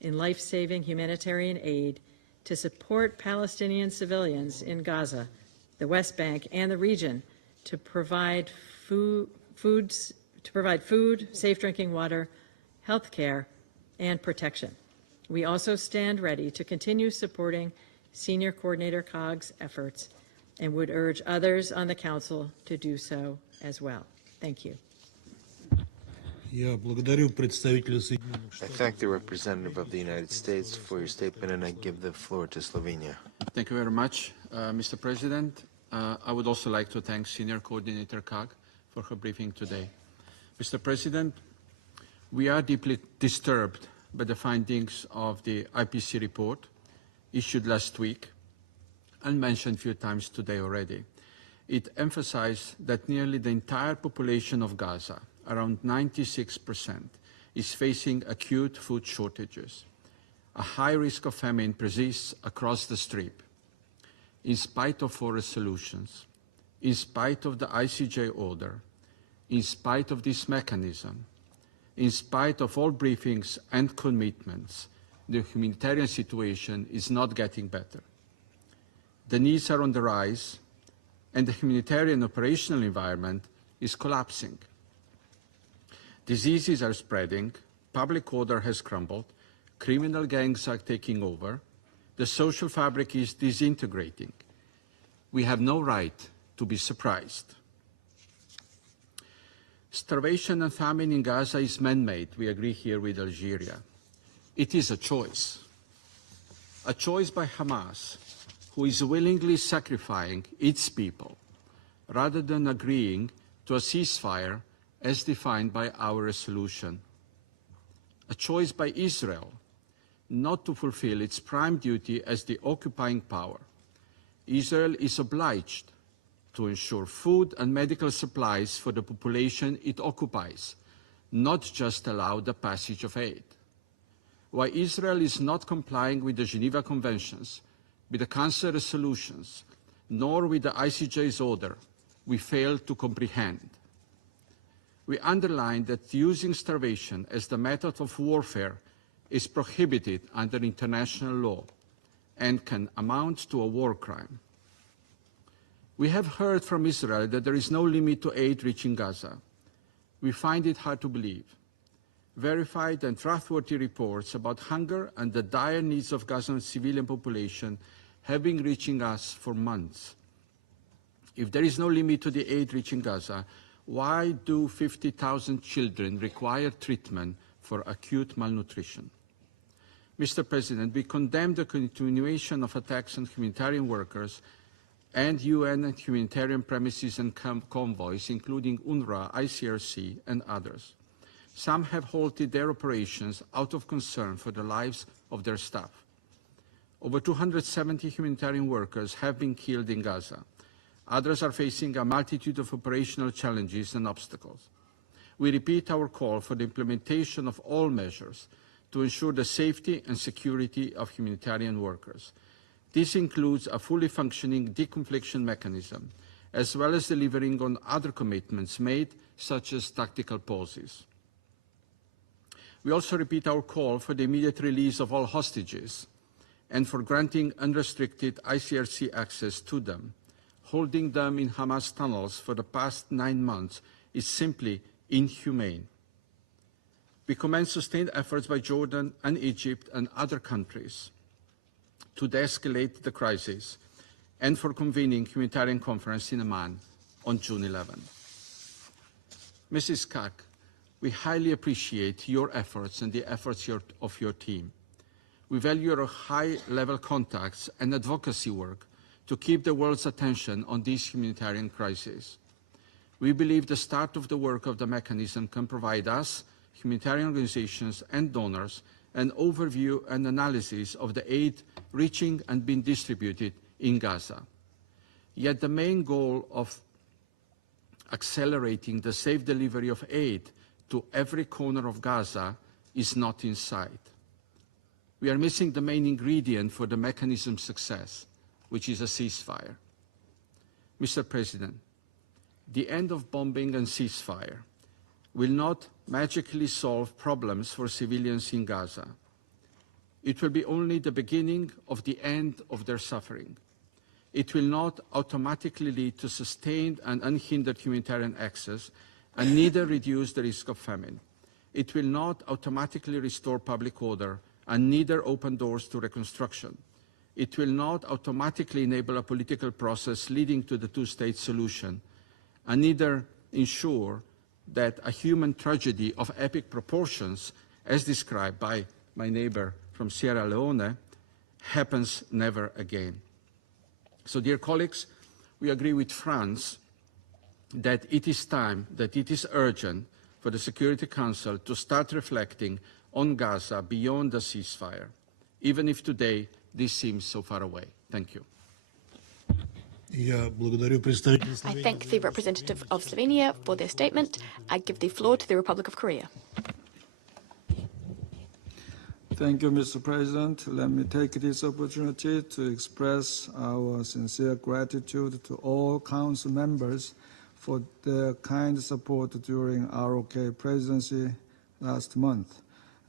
in life-saving humanitarian aid to support Palestinian civilians in Gaza, the West Bank, and the region to provide food, safe drinking water, health care, and protection. We also stand ready to continue supporting Senior Coordinator COG's efforts and would urge others on the Council to do so as well. Thank you. Я благодарю представителя Соединенных I Штатов. thank the representative of the United States for your statement, and I give the floor to Slovenia. Thank you very much, Mr. President. I would also like to thank Senior Coordinator Kag for her briefing today. Mr. President, we are deeply disturbed by the findings of the IPC report issued last week and mentioned a few times today already. It emphasized that nearly the entire population of Gaza, around 96%, is facing acute food shortages. A high risk of famine persists across the Strip. In spite of four resolutions, in spite of the ICJ order, in spite of this mechanism, in spite of all briefings and commitments, the humanitarian situation is not getting better. The needs are on the rise, and the humanitarian operational environment is collapsing. Diseases are spreading, public order has crumbled, criminal gangs are taking over, the social fabric is disintegrating. We have no right to be surprised. Starvation and famine in Gaza is man-made, we agree here with Algeria. It is a choice by Hamas, who is willingly sacrificing its people rather than agreeing to a ceasefire as defined by our resolution. A choice by Israel not to fulfill its prime duty as the occupying power. Israel is obliged to ensure food and medical supplies for the population it occupies, not just allow the passage of aid. While Israel is not complying with the Geneva Conventions, with the Council resolutions, nor with the ICJ's order, we fail to comprehend. We underline that using starvation as the method of warfare is prohibited under international law and can amount to a war crime. We have heard from Israel that there is no limit to aid reaching Gaza. We find it hard to believe. Verified and trustworthy reports about hunger and the dire needs of Gaza's civilian population have been reaching us for months. If there is no limit to the aid reaching Gaza, why do 50,000 children require treatment for acute malnutrition? Mr. President, we condemn the continuation of attacks on humanitarian workers and UN and humanitarian premises and convoys, including UNRWA, ICRC, and others. Some have halted their operations out of concern for the lives of their staff. Over 270 humanitarian workers have been killed in Gaza. Others are facing a multitude of operational challenges and obstacles. We repeat our call for the implementation of all measures to ensure the safety and security of humanitarian workers. This includes a fully functioning deconfliction mechanism, as well as delivering on other commitments made, such as tactical pauses. We also repeat our call for the immediate release of all hostages and for granting unrestricted ICRC access to them. Holding them in Hamas tunnels for the past 9 months is simply inhumane. We commend sustained efforts by Jordan and Egypt and other countries to de-escalate the crisis and for convening humanitarian conference in Amman on June 11. Mrs. Kak, we highly appreciate your efforts and the efforts of your team. We value your high-level contacts and advocacy work to keep the world's attention on this humanitarian crisis. We believe the start of the work of the mechanism can provide us, humanitarian organizations and donors, an overview and analysis of the aid reaching and being distributed in Gaza. Yet the main goal of accelerating the safe delivery of aid to every corner of Gaza is not in sight. We are missing the main ingredient for the mechanism's success, which is a ceasefire. Mr. President, the end of bombing and ceasefire will not magically solve problems for civilians in Gaza. It will be only the beginning of the end of their suffering. It will not automatically lead to sustained and unhindered humanitarian access, and neither reduce the risk of famine. It will not automatically restore public order, and neither open doors to reconstruction. It will not automatically enable a political process leading to the two-state solution, and neither ensure that a human tragedy of epic proportions, as described by my neighbor from Sierra Leone, happens never again. So, dear colleagues, we agree with France that it is time, that it is urgent for the Security Council to start reflecting on Gaza beyond the ceasefire, even if today this seems so far away. Thank you. I thank the representative of Slovenia for their statement. I give the floor to the Republic of Korea. Thank you, Mr. President. Let me take this opportunity to express our sincere gratitude to all Council members for their kind support during ROK presidency last month.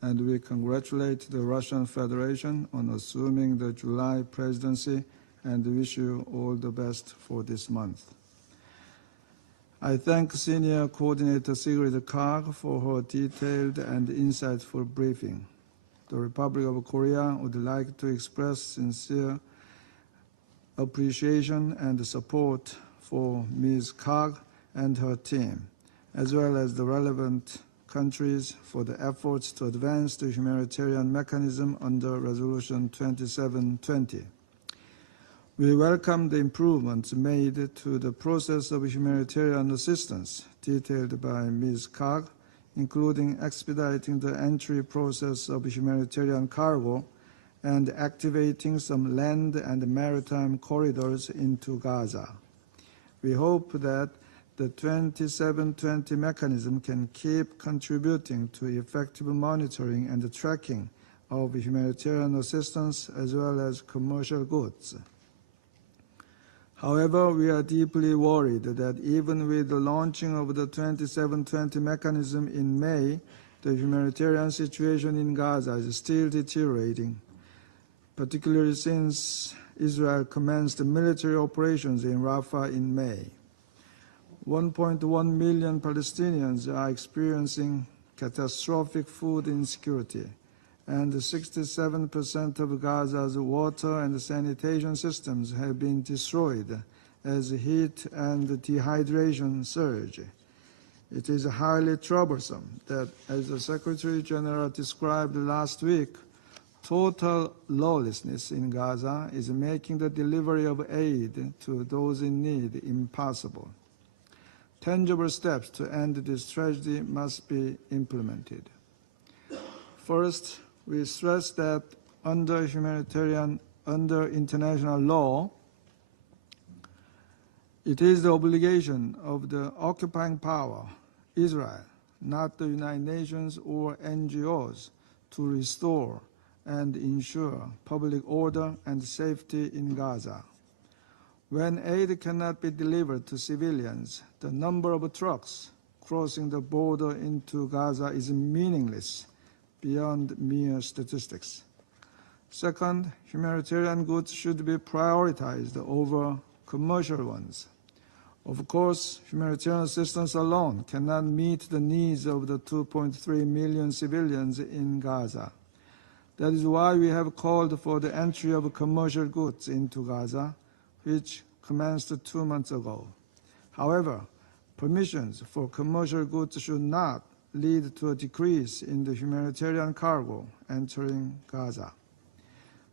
And we congratulate the Russian Federation on assuming the July presidency and wish you all the best for this month. I thank Senior Coordinator Sigrid Kaag for her detailed and insightful briefing. The Republic of Korea would like to express sincere appreciation and support for Ms. Kaag and her team, as well as the relevant countries for the efforts to advance the humanitarian mechanism under Resolution 2720. We welcome the improvements made to the process of humanitarian assistance detailed by Ms. Kaag, including expediting the entry process of humanitarian cargo and activating some land and maritime corridors into Gaza. We hope that the 2720 mechanism can keep contributing to effective monitoring and tracking of humanitarian assistance as well as commercial goods. However, we are deeply worried that even with the launching of the 2720 mechanism in May, the humanitarian situation in Gaza is still deteriorating, particularly since Israel commenced military operations in Rafah in May. 1.1 million Palestinians are experiencing catastrophic food insecurity, and 67% of Gaza's water and sanitation systems have been destroyed as heat and dehydration surge. It is highly troublesome that, as the Secretary General described last week, total lawlessness in Gaza is making the delivery of aid to those in need impossible. Tangible steps to end this tragedy must be implemented. First, we stress that under international law, it is the obligation of the occupying power, Israel, not the United Nations or NGOs, to restore and ensure public order and safety in Gaza. When aid cannot be delivered to civilians, the number of trucks crossing the border into Gaza is meaningless beyond mere statistics. Second, humanitarian goods should be prioritized over commercial ones. Of course, humanitarian assistance alone cannot meet the needs of the 2.3 million civilians in Gaza. That is why we have called for the entry of commercial goods into Gaza, which commenced 2 months ago. However, permissions for commercial goods should not lead to a decrease in the humanitarian cargo entering Gaza.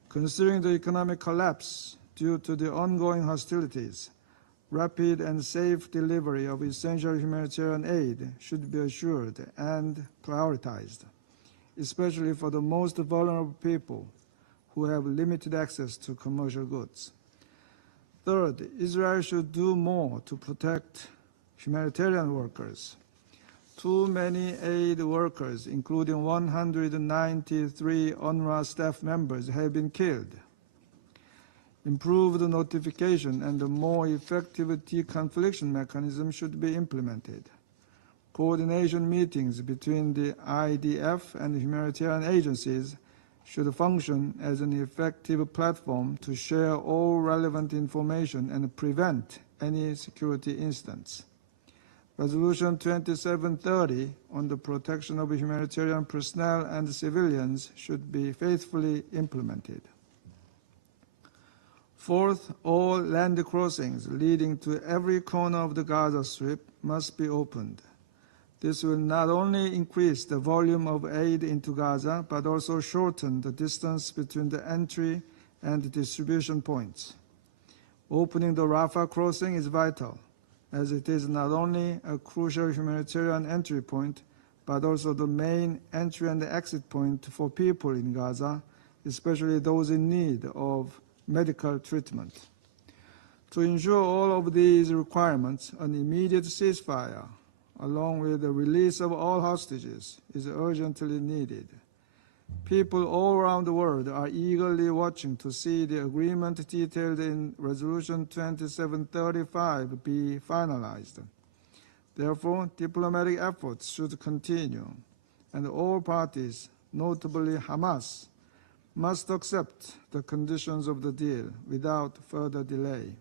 Considering the economic collapse due to the ongoing hostilities, rapid and safe delivery of essential humanitarian aid should be assured and prioritized, especially for the most vulnerable people who have limited access to commercial goods. Third, Israel should do more to protect humanitarian workers. Too many aid workers, including 193 UNRWA staff members, have been killed. Improved notification and a more effective deconfliction mechanism should be implemented. Coordination meetings between the IDF and humanitarian agencies should function as an effective platform to share all relevant information and prevent any security incidents. Resolution 2730 on the protection of humanitarian personnel and civilians should be faithfully implemented. Fourth, all land crossings leading to every corner of the Gaza Strip must be opened. This will not only increase the volume of aid into Gaza, but also shorten the distance between the entry and the distribution points. Opening the Rafah crossing is vital, as it is not only a crucial humanitarian entry point, but also the main entry and exit point for people in Gaza, especially those in need of medical treatment. To ensure all of these requirements, an immediate ceasefire, along with the release of all hostages, is urgently needed. People all around the world are eagerly watching to see the agreement detailed in Resolution 2735 be finalized. Therefore, diplomatic efforts should continue, and all parties, notably Hamas, must accept the conditions of the deal without further delay.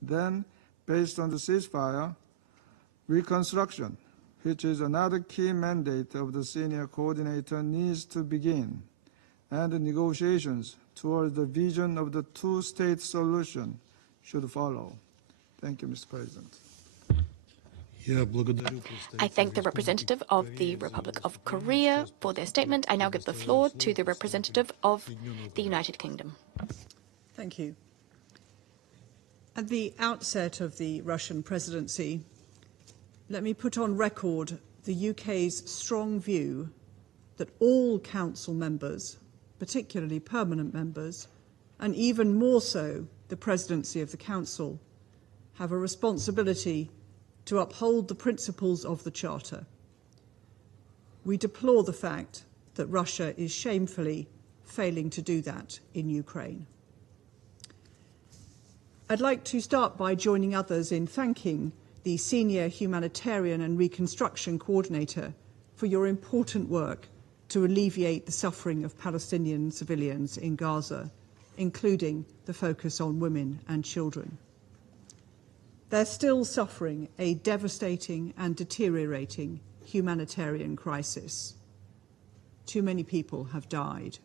Then, based on the ceasefire, reconstruction, which is another key mandate of the senior coordinator, needs to begin, and the negotiations towards the vision of the two-state solution should follow. Thank you, Mr. President. I thank the representative of the Republic of Korea for their statement. I now give the floor to the representative of the United Kingdom. Thank you. At the outset of the Russian presidency, let me put on record the UK's strong view that all Council members, particularly permanent members, and even more so the Presidency of the Council, have a responsibility to uphold the principles of the Charter. We deplore the fact that Russia is shamefully failing to do that in Ukraine. I'd like to start by joining others in thanking the Senior Humanitarian and Reconstruction Coordinator for your important work to alleviate the suffering of Palestinian civilians in Gaza, including the focus on women and children. They're still suffering a devastating and deteriorating humanitarian crisis. Too many people have died.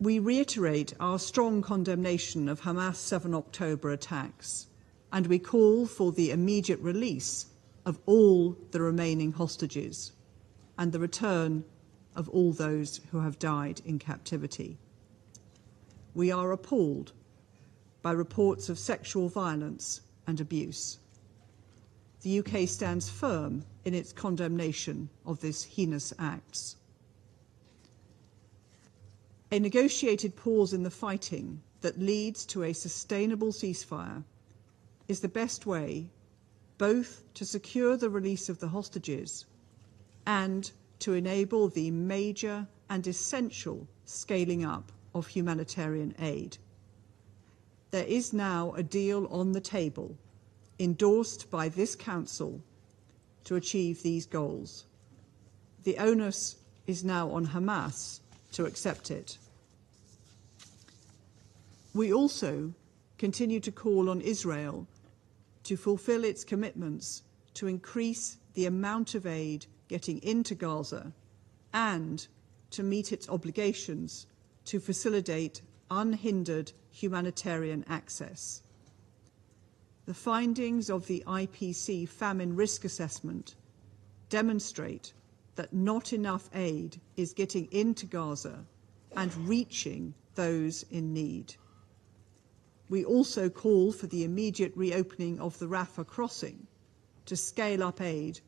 We reiterate our strong condemnation of Hamas' 7 October attacks, and we call for the immediate release of all the remaining hostages and the return of all those who have died in captivity. We are appalled by reports of sexual violence and abuse. The UK stands firm in its condemnation of these heinous acts. A negotiated pause in the fighting that leads to a sustainable ceasefire is the best way both to secure the release of the hostages and to enable the major and essential scaling up of humanitarian aid. There is now a deal on the table, endorsed by this Council, to achieve these goals. The onus is now on Hamas to accept it. We also continue to call on Israel to fulfill its commitments to increase the amount of aid getting into Gaza and to meet its obligations to facilitate unhindered humanitarian access. The findings of the IPC famine risk assessment demonstrate that not enough aid is getting into Gaza and reaching those in need. We also call for the immediate reopening of the Rafah crossing to scale up aid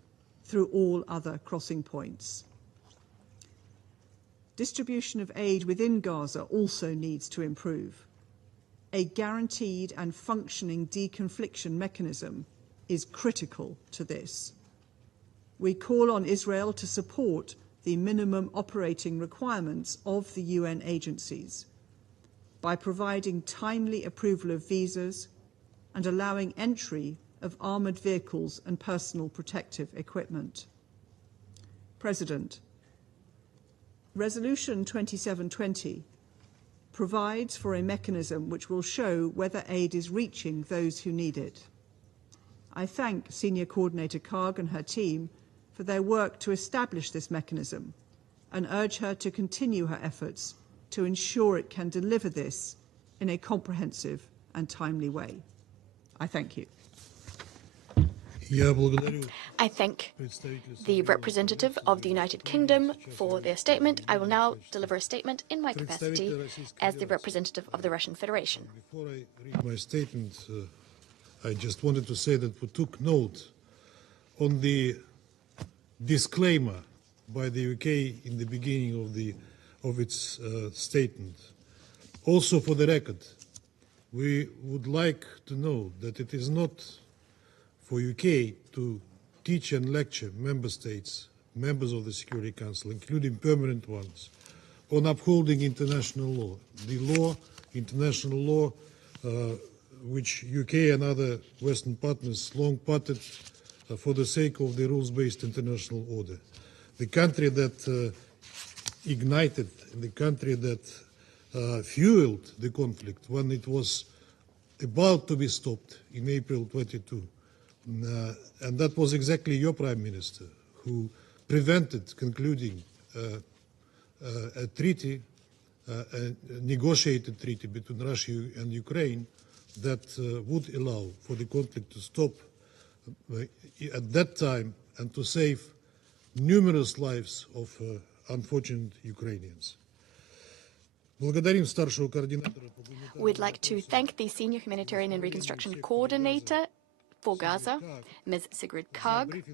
through all other crossing points. Distribution of aid within Gaza also needs to improve. A guaranteed and functioning deconfliction mechanism is critical to this. We call on Israel to support the minimum operating requirements of the UN agencies by providing timely approval of visas and allowing entry of armoured vehicles and personal protective equipment. President, Resolution 2720 provides for a mechanism which will show whether aid is reaching those who need it. I thank Senior Coordinator Karg and her team for their work to establish this mechanism and urge her to continue her efforts to ensure it can deliver this in a comprehensive and timely way. I thank you. I thank the representative of the United Kingdom for their statement. I will now deliver a statement in my capacity as the representative of the Russian Federation. Before I read my statement, I just wanted to say that we took note on the disclaimer by the UK in the beginning of its statement. Also, for the record, we would like to know that it is not for UK to teach and lecture member states, members of the Security Council, including permanent ones, on upholding international law. The law, international law, which UK and other Western partners long parted for the sake of the rules-based international order. The country that ignited, the country that fueled the conflict when it was about to be stopped in April 22. And that was exactly your Prime Minister who prevented concluding a treaty, a negotiated treaty between Russia and Ukraine that would allow for the conflict to stop at that time and to save numerous lives of unfortunate Ukrainians. We'd like to thank the Senior Humanitarian and Reconstruction Coordinator for Gaza, Ms. Sigrid Kaag,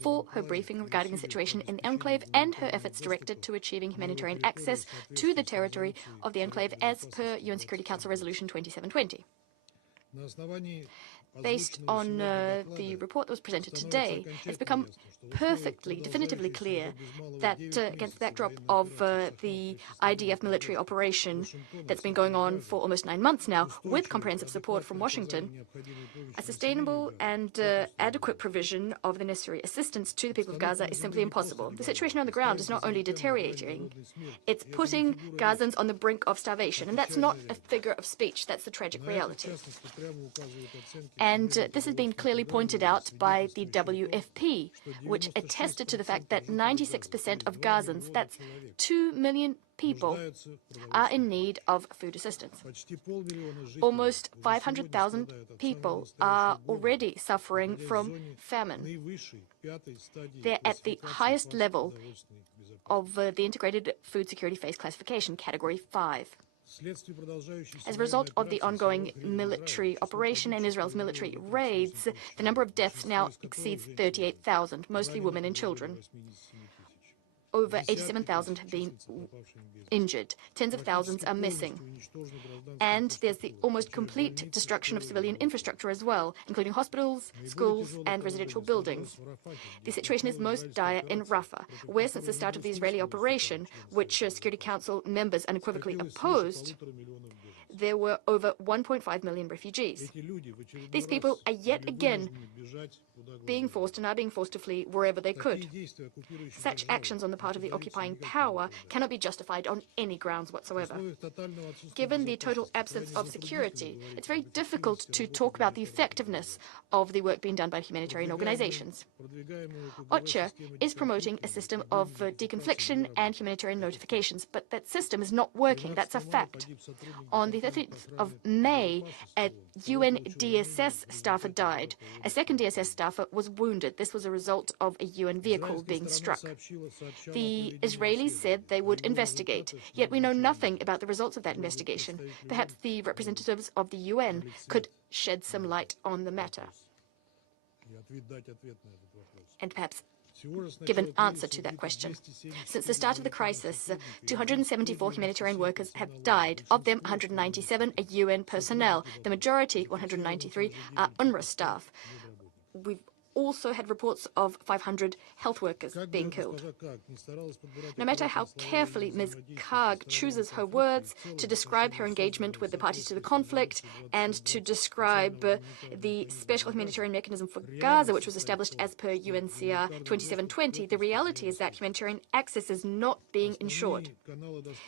for her briefing regarding the situation in the enclave and her efforts directed to achieving humanitarian access to the territory of the enclave as per UN Security Council Resolution 2720. Based on the report that was presented today, it's become perfectly, definitively clear that against the backdrop of the IDF military operation that's been going on for almost 9 months now, with comprehensive support from Washington, a sustainable and adequate provision of the necessary assistance to the people of Gaza is simply impossible. The situation on the ground is not only deteriorating, it's putting Gazans on the brink of starvation, and that's not a figure of speech, that's the tragic reality. And this has been clearly pointed out by the WFP, which attested to the fact that 96% of Gazans, that's 2 million people, are in need of food assistance. Almost 500,000 people are already suffering from famine. They're at the highest level of the Integrated Food Security Phase Classification, Category 5. As a result of the ongoing military operation and Israel's military raids, the number of deaths now exceeds 38,000, mostly women and children. Over 87,000 have been injured. Tens of thousands are missing. And there's the almost complete destruction of civilian infrastructure as well, including hospitals, schools, and residential buildings. The situation is most dire in Rafah, where since the start of the Israeli operation, which Security Council members unequivocally opposed, there were over 1.5 million refugees. These people are yet again being forced and are being forced to flee wherever they could. Such actions on the part of the occupying power cannot be justified on any grounds whatsoever. Given the total absence of security, it's very difficult to talk about the effectiveness of the work being done by humanitarian organizations. OCHA is promoting a system of deconfliction and humanitarian notifications, but that system is not working. That's a fact. On the 13th of May, a UN DSS staffer died. A second DSS staffer was wounded. This was a result of a UN vehicle being struck. The Israelis said they would investigate, yet we know nothing about the results of that investigation. Perhaps the representatives of the UN could shed some light on the matter and perhaps give an answer to that question. Since the start of the crisis, 274 humanitarian workers have died. Of them, 197 are UN personnel. The majority, 193, are UNRWA staff. We've also had reports of 500 health workers being killed. No matter how carefully Ms. Kaag chooses her words to describe her engagement with the parties to the conflict and to describe the special humanitarian mechanism for Gaza, which was established as per UNCR 2720, the reality is that humanitarian access is not being ensured.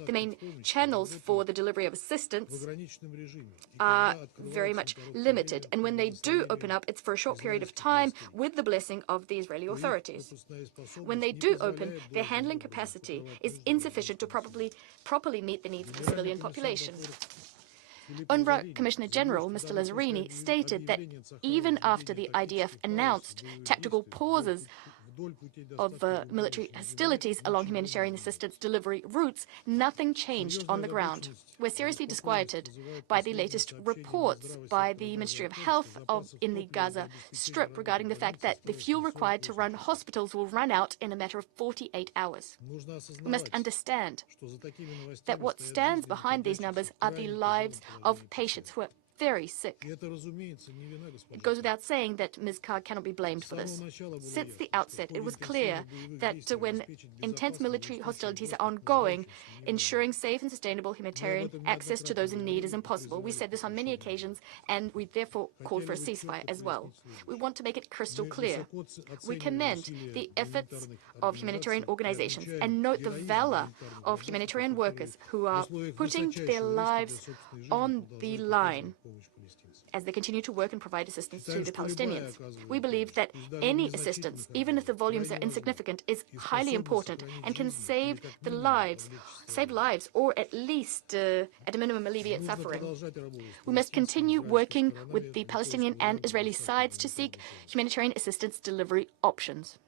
The main channels for the delivery of assistance are very much limited, and when they do open up, it's for a short period of time with the blessing of the Israeli authorities. When they do open, their handling capacity is insufficient to properly meet the needs of the civilian population. UNRWA Commissioner General, Mr. Lazzarini, stated that even after the IDF announced tactical pauses of military hostilities along humanitarian assistance delivery routes, nothing changed on the ground. We're seriously disquieted by the latest reports by the Ministry of Health in the Gaza Strip regarding the fact that the fuel required to run hospitals will run out in a matter of 48 hours. We must understand that what stands behind these numbers are the lives of patients who are very sick. It goes without saying that Ms. Karg cannot be blamed for this. Since the outset, it was clear that when intense military hostilities are ongoing, ensuring safe and sustainable humanitarian access to those in need is impossible. We said this on many occasions, and we therefore called for a ceasefire as well. We want to make it crystal clear. We commend the efforts of humanitarian organizations and note the valor of humanitarian workers who are putting their lives on the line as they continue to work and provide assistance to the Palestinians. We believe that any assistance, even if the volumes are insignificant, is highly important and can save lives, or at least, at a minimum, alleviate suffering. We must continue working with the Palestinian and Israeli sides to seek humanitarian assistance delivery options.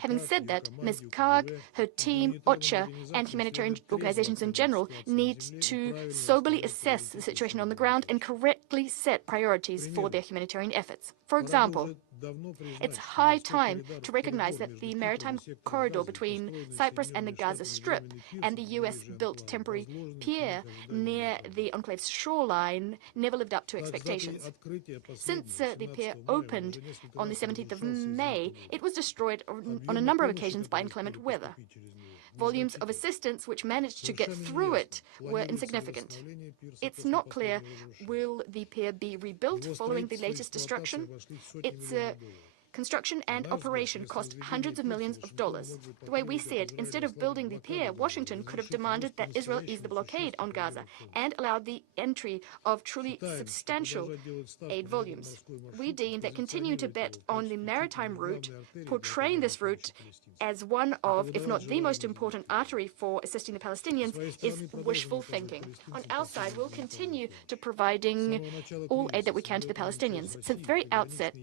Having said that, Ms. Karg, her team, OCHA, and humanitarian organizations in general need to soberly assess the situation on the ground and correctly set priorities for their humanitarian efforts. For example, it's high time to recognize that the maritime corridor between Cyprus and the Gaza Strip and the US-built temporary pier near the enclave's shoreline never lived up to expectations. Since the pier opened on the 17th of May, it was destroyed on a number of occasions by inclement weather. Volumes of assistance which managed to get through it were insignificant. It's not clear, will the pier be rebuilt following the latest destruction? Its construction and operation cost hundreds of millions of dollars. The way we see it, instead of building the pier, Washington could have demanded that Israel ease the blockade on Gaza and allowed the entry of truly substantial aid volumes. We deem that continuing to bet on the maritime route, portraying this route as one of, if not the most important artery for assisting the Palestinians, is wishful thinking. On our side, we'll continue to providing all aid that we can to the Palestinians. Since the very outset,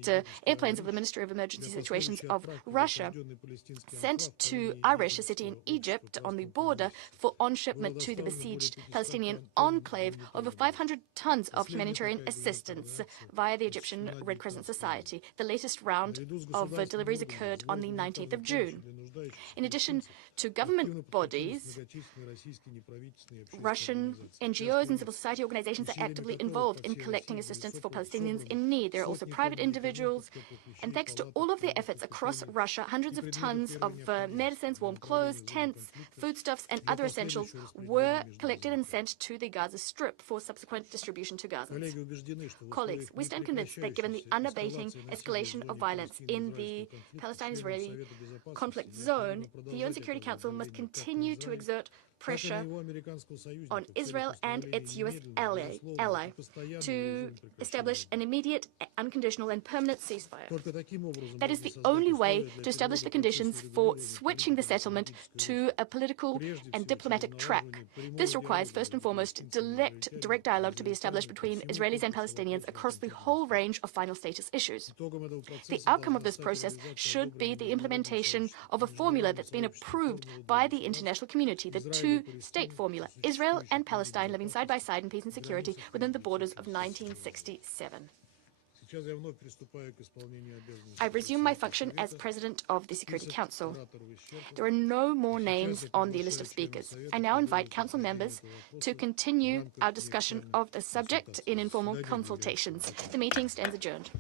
airplanes of the Ministry of Emergency Situations of Russia sent to Arish, a city in Egypt on the border, for on-shipment to the besieged Palestinian enclave over 500 tons of humanitarian assistance via the Egyptian Red Crescent Society. The latest round of deliveries occurred on the 19th of June. In addition to government bodies, Russian NGOs and civil society organizations are actively involved in collecting assistance for Palestinians in need. There are also private individuals, and thanks to all of their efforts across Russia, hundreds of tons of medicines, warm clothes, tents, foodstuffs, and other essentials were collected and sent to the Gaza Strip for subsequent distribution to Gazans. Colleagues, we stand convinced that given the unabating escalation of violence in the Palestine-Israeli conflict zone, the UN Security Council must continue to exert pressure on Israel and its U.S. ally to establish an immediate, unconditional, and permanent ceasefire. That is the only way to establish the conditions for switching the settlement to a political and diplomatic track. This requires, first and foremost, direct dialogue to be established between Israelis and Palestinians across the whole range of final status issues. The outcome of this process should be the implementation of a formula that's been approved by the international community, the two-state formula, Israel and Palestine living side by side in peace and security within the borders of 1967. I resume my function as President of the Security Council. There are no more names on the list of speakers. I now invite Council members to continue our discussion of the subject in informal consultations. The meeting stands adjourned.